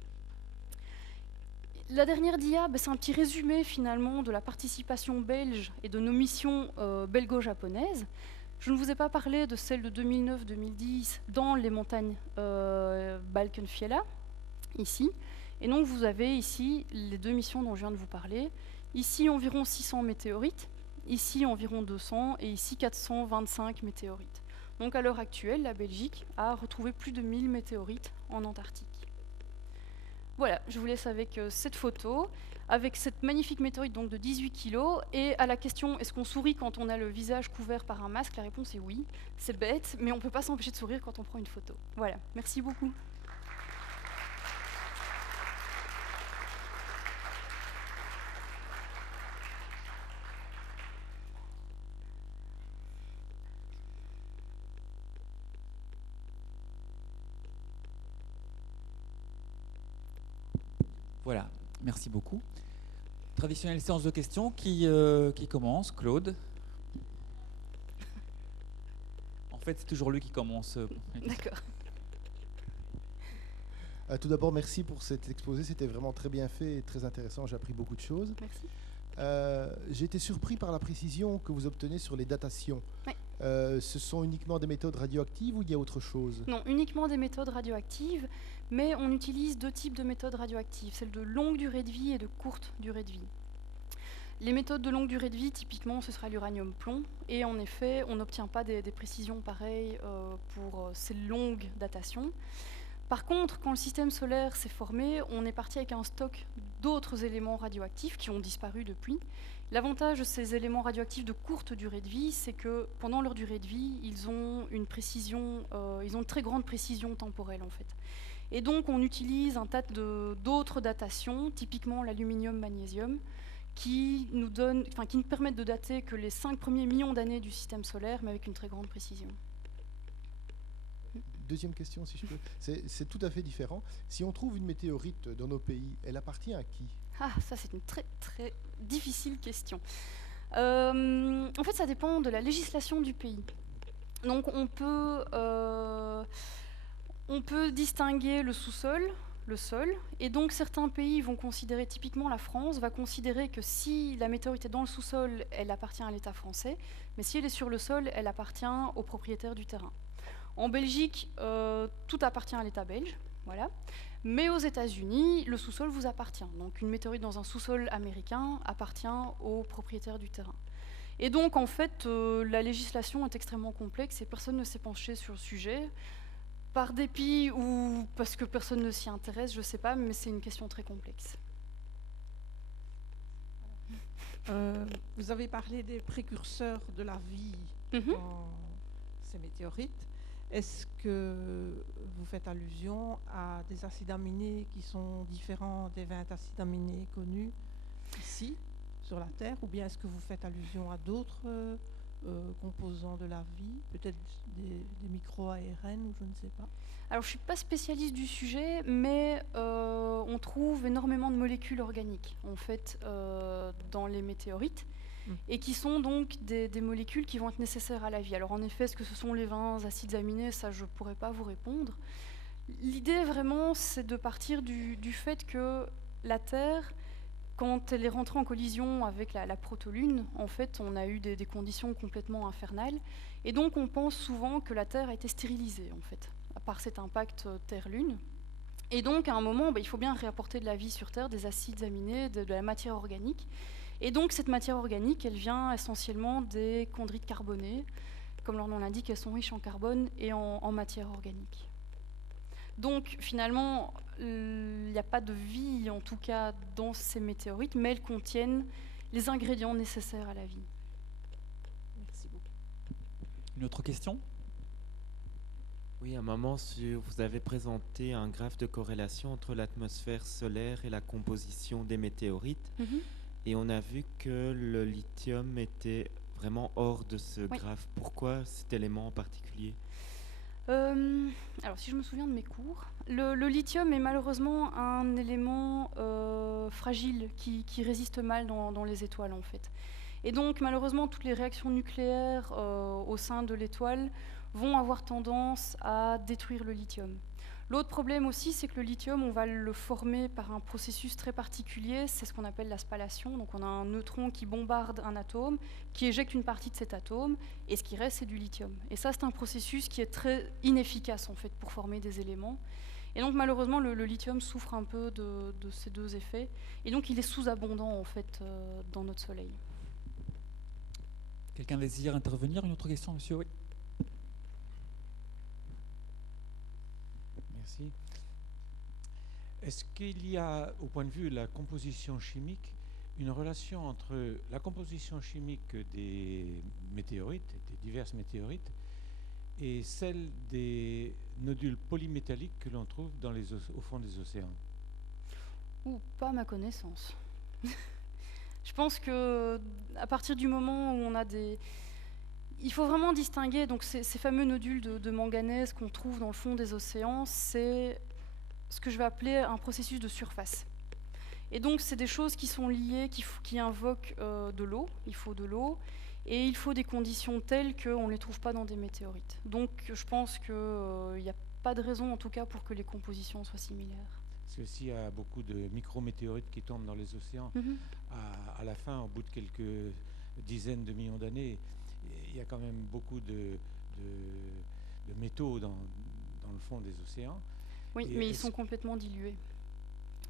La dernière dia, c'est un petit résumé finalement de la participation belge et de nos missions belgo-japonaises. Je ne vous ai pas parlé de celle de 2009-2010 dans les montagnes Balkenfiela, ici. Et donc vous avez ici les 2 missions dont je viens de vous parler. Ici environ 600 météorites, ici environ 200 et ici 425 météorites. Donc à l'heure actuelle, la Belgique a retrouvé plus de 1000 météorites en Antarctique. Voilà, je vous laisse avec cette photo, avec cette magnifique météorite donc de 18 kg. Et à la question, est-ce qu'on sourit quand on a le visage couvert par un masque? La réponse est oui. C'est bête, mais on ne peut pas s'empêcher de sourire quand on prend une photo. Voilà, merci beaucoup. Voilà, merci beaucoup. Traditionnelle séance de questions qui commence. Claude. En fait, c'est toujours lui qui commence. D'accord. Tout d'abord, merci pour cet exposé. C'était vraiment très bien fait et très intéressant. J'ai appris beaucoup de choses. Merci. J'ai été surpris par la précision que vous obtenez sur les datations. Oui. Ce sont uniquement des méthodes radioactives ou il y a autre chose? Non, uniquement des méthodes radioactives, mais on utilise deux types de méthodes radioactives, celles de longue durée de vie et de courte durée de vie. Les méthodes de longue durée de vie, typiquement, ce sera l'uranium-plomb, et en effet, on n'obtient pas des précisions pareilles pour ces longues datations. Par contre, quand le système solaire s'est formé, on est parti avec un stock d'autres éléments radioactifs qui ont disparu depuis. L'avantage de ces éléments radioactifs de courte durée de vie, c'est que pendant leur durée de vie, ils ont une très grande précision temporelle en fait. Et donc on utilise un tas d'autres datations, typiquement l'aluminium-magnésium, qui nous permettent de dater que les 5 premiers millions d'années du système solaire, mais avec une très grande précision. Deuxième question, si je peux. C'est tout à fait différent. Si on trouve une météorite dans nos pays, elle appartient à qui? Ah, ça c'est une très très difficile question. En fait, ça dépend de la législation du pays. Donc on peut distinguer le sous-sol, le sol, et donc certains pays vont considérer, typiquement la France, va considérer que si la météorite est dans le sous-sol, elle appartient à l'État français, mais si elle est sur le sol, elle appartient aux propriétaires du terrain. En Belgique, tout appartient à l'État belge, voilà. Mais aux États-Unis, le sous-sol vous appartient. Donc une météorite dans un sous-sol américain appartient aux propriétaires du terrain. Et donc en fait, la législation est extrêmement complexe et personne ne s'est penché sur le sujet. Par dépit ou parce que personne ne s'y intéresse, je ne sais pas, mais c'est une question très complexe. Vous avez parlé des précurseurs de la vie dans ces météorites. Est-ce que vous faites allusion à des acides aminés qui sont différents des 20 acides aminés connus ici, sur la Terre, ou bien est-ce que vous faites allusion à d'autres composants de la vie, peut-être des micro-ARN ou je ne sais pas? Alors je ne suis pas spécialiste du sujet, mais on trouve énormément de molécules organiques en fait dans les météorites et qui sont donc des molécules qui vont être nécessaires à la vie. Alors en effet, est-ce que ce sont les 20 acides aminés? Ça, je ne pourrais pas vous répondre. L'idée vraiment, c'est de partir du fait que la Terre, quand elle est rentrée en collision avec la protolune, en fait, on a eu des conditions complètement infernales. Et donc, on pense souvent que la Terre a été stérilisée, en fait, par cet impact Terre-Lune. Et donc, à un moment, il faut bien réapporter de la vie sur Terre, des acides aminés, de la matière organique. Et donc, cette matière organique, elle vient essentiellement des chondrites carbonées. Comme leur nom l'indique, elles sont riches en carbone et en matière organique. Donc, finalement, il n'y a pas de vie, en tout cas, dans ces météorites, mais elles contiennent les ingrédients nécessaires à la vie. Merci beaucoup. Une autre question? Oui, à un moment, vous avez présenté un graphe de corrélation entre l'atmosphère solaire et la composition des météorites. Et on a vu que le lithium était vraiment hors de ce graphe. Pourquoi cet élément en particulier? Alors, si je me souviens de mes cours, le lithium est malheureusement un élément fragile qui résiste mal dans les étoiles, en fait. Et donc, malheureusement, toutes les réactions nucléaires au sein de l'étoile vont avoir tendance à détruire le lithium. L'autre problème aussi, c'est que le lithium, on va le former par un processus très particulier, c'est ce qu'on appelle la spallation. Donc on a un neutron qui bombarde un atome, qui éjecte une partie de cet atome, et ce qui reste, c'est du lithium. Et ça, c'est un processus qui est très inefficace, en fait, pour former des éléments. Et donc malheureusement, le lithium souffre un peu de ces deux effets, et donc il est sous-abondant, en fait, dans notre Soleil. Quelqu'un désire intervenir? Une autre question, monsieur? Oui. Merci. Est-ce qu'il y a, au point de vue de la composition chimique, une relation entre la composition chimique des météorites, des diverses météorites, et celle des nodules polymétalliques que l'on trouve au fond des océans? Ou pas à ma connaissance. Je pense que à partir du moment où on a des... Il faut vraiment distinguer donc ces fameux nodules de manganèse qu'on trouve dans le fond des océans, c'est ce que je vais appeler un processus de surface. Et donc c'est des choses qui sont liées, qui invoquent de l'eau, il faut de l'eau, et il faut des conditions telles qu'on ne les trouve pas dans des météorites. Donc je pense qu'il n'y a pas de raison en tout cas pour que les compositions soient similaires. Parce que s'il y a beaucoup de micrométéorites qui tombent dans les océans, à la fin, au bout de quelques dizaines de millions d'années, il y a quand même beaucoup de métaux dans le fond des océans. Oui, mais ils sont complètement dilués,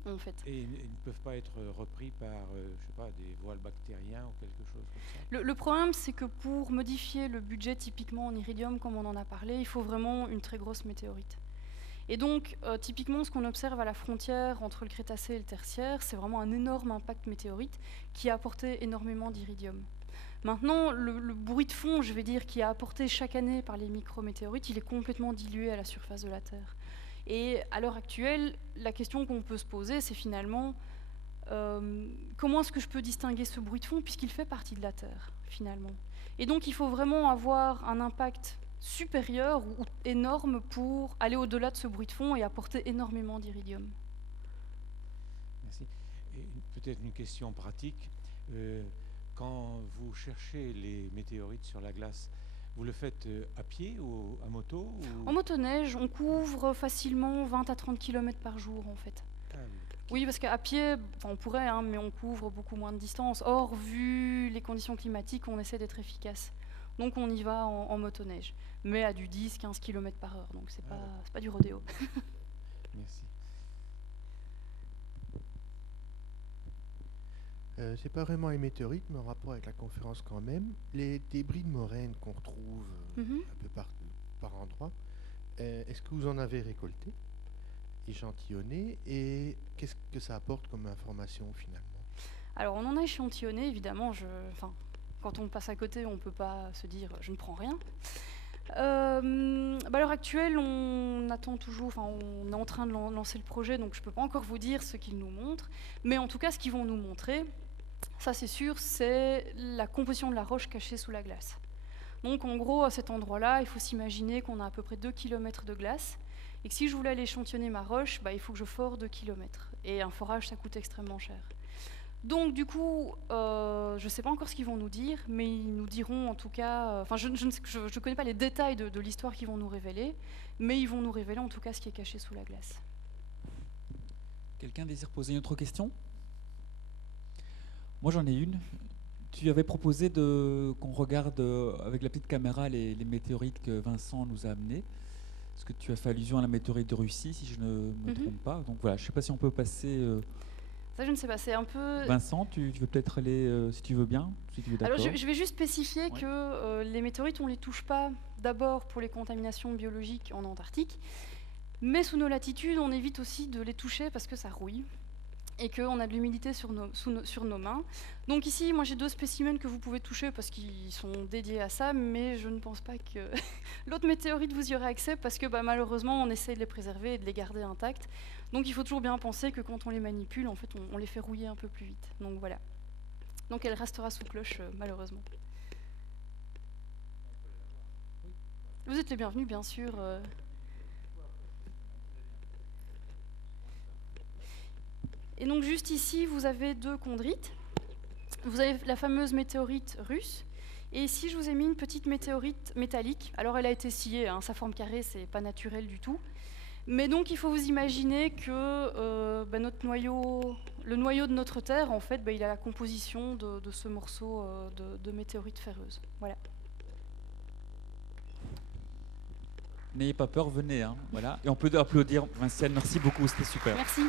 en fait. Et ils ne peuvent pas être repris par, je sais pas, des voiles bactériens ou quelque chose comme ça. Le problème, c'est que pour modifier le budget typiquement en iridium, comme on en a parlé, il faut vraiment une très grosse météorite. Et donc, typiquement, ce qu'on observe à la frontière entre le Crétacé et le Tertiaire, c'est vraiment un énorme impact météorite qui a apporté énormément d'iridium. Maintenant, le bruit de fond, je vais dire, qui est apporté chaque année par les micrométéorites, il est complètement dilué à la surface de la Terre. Et à l'heure actuelle, la question qu'on peut se poser, c'est finalement comment est-ce que je peux distinguer ce bruit de fond puisqu'il fait partie de la Terre, finalement. Et donc, il faut vraiment avoir un impact supérieur ou énorme pour aller au-delà de ce bruit de fond et apporter énormément d'iridium. Merci. Et peut-être une question pratique. Quand vous cherchez les météorites sur la glace, vous le faites à pied ou à moto ou... En motoneige, on couvre facilement 20 à 30 km par jour, en fait. Ah, oui. Oui, parce qu'à pied, on pourrait, hein, mais on couvre beaucoup moins de distance. Or, vu les conditions climatiques, on essaie d'être efficace. Donc, on y va en motoneige, mais à du 10-15 km par heure. Donc, c'est pas du rodéo. Merci. C'est pas vraiment les météorites, mais en rapport avec la conférence quand même. Les débris de moraine qu'on retrouve un peu par endroit, est-ce que vous en avez récolté, échantillonné, et qu'est-ce que ça apporte comme information finalement? Alors, on en a échantillonné, évidemment. Quand on passe à côté, on ne peut pas se dire « je ne prends rien ». À l'heure actuelle, on attend toujours, on est en train de lancer le projet, donc je ne peux pas encore vous dire ce qu'ils nous montrent. Mais en tout cas, ce qu'ils vont nous montrer, ça c'est sûr, c'est la composition de la roche cachée sous la glace. Donc en gros, à cet endroit-là, il faut s'imaginer qu'on a à peu près 2 km de glace, et que si je voulais aller échantillonner ma roche, il faut que je fore 2 km. Et un forage, ça coûte extrêmement cher. Donc du coup, je ne sais pas encore ce qu'ils vont nous dire, mais ils nous diront en tout cas... je ne connais pas les détails de l'histoire qu'ils vont nous révéler, mais ils vont nous révéler en tout cas ce qui est caché sous la glace. Quelqu'un désire poser une autre question? Moi j'en ai une. Tu avais proposé qu'on regarde avec la petite caméra les météorites que Vincent nous a amenées. Est-ce que tu as fait allusion à la météorite de Russie, si je ne me trompe pas? Donc voilà, je ne sais pas si on peut passer... Ça, je ne sais pas, c'est un peu... Vincent, tu veux peut-être aller, si tu veux bien, si tu es d'accord. Alors, je vais juste spécifier que les météorites, on ne les touche pas d'abord pour les contaminations biologiques en Antarctique, mais sous nos latitudes, on évite aussi de les toucher parce que ça rouille et qu'on a de l'humidité sur nos mains. Donc ici, moi j'ai 2 spécimens que vous pouvez toucher parce qu'ils sont dédiés à ça, mais je ne pense pas que l'autre météorite vous y aurez accès parce que malheureusement, on essaie de les préserver et de les garder intacts. Donc il faut toujours bien penser que quand on les manipule, en fait, on les fait rouiller un peu plus vite. Donc voilà. Donc elle restera sous cloche, malheureusement. Vous êtes les bienvenus, bien sûr. Et donc juste ici, vous avez 2 chondrites. Vous avez la fameuse météorite russe. Et ici, je vous ai mis une petite météorite métallique. Alors elle a été sciée, sa forme carrée, c'est pas naturel du tout. Mais donc, il faut vous imaginer que le noyau de notre Terre, en fait, il a la composition de ce morceau de météorite ferreuse. Voilà. N'ayez pas peur, venez. Voilà. Et on peut applaudir Vinciane, merci beaucoup, c'était super. Merci.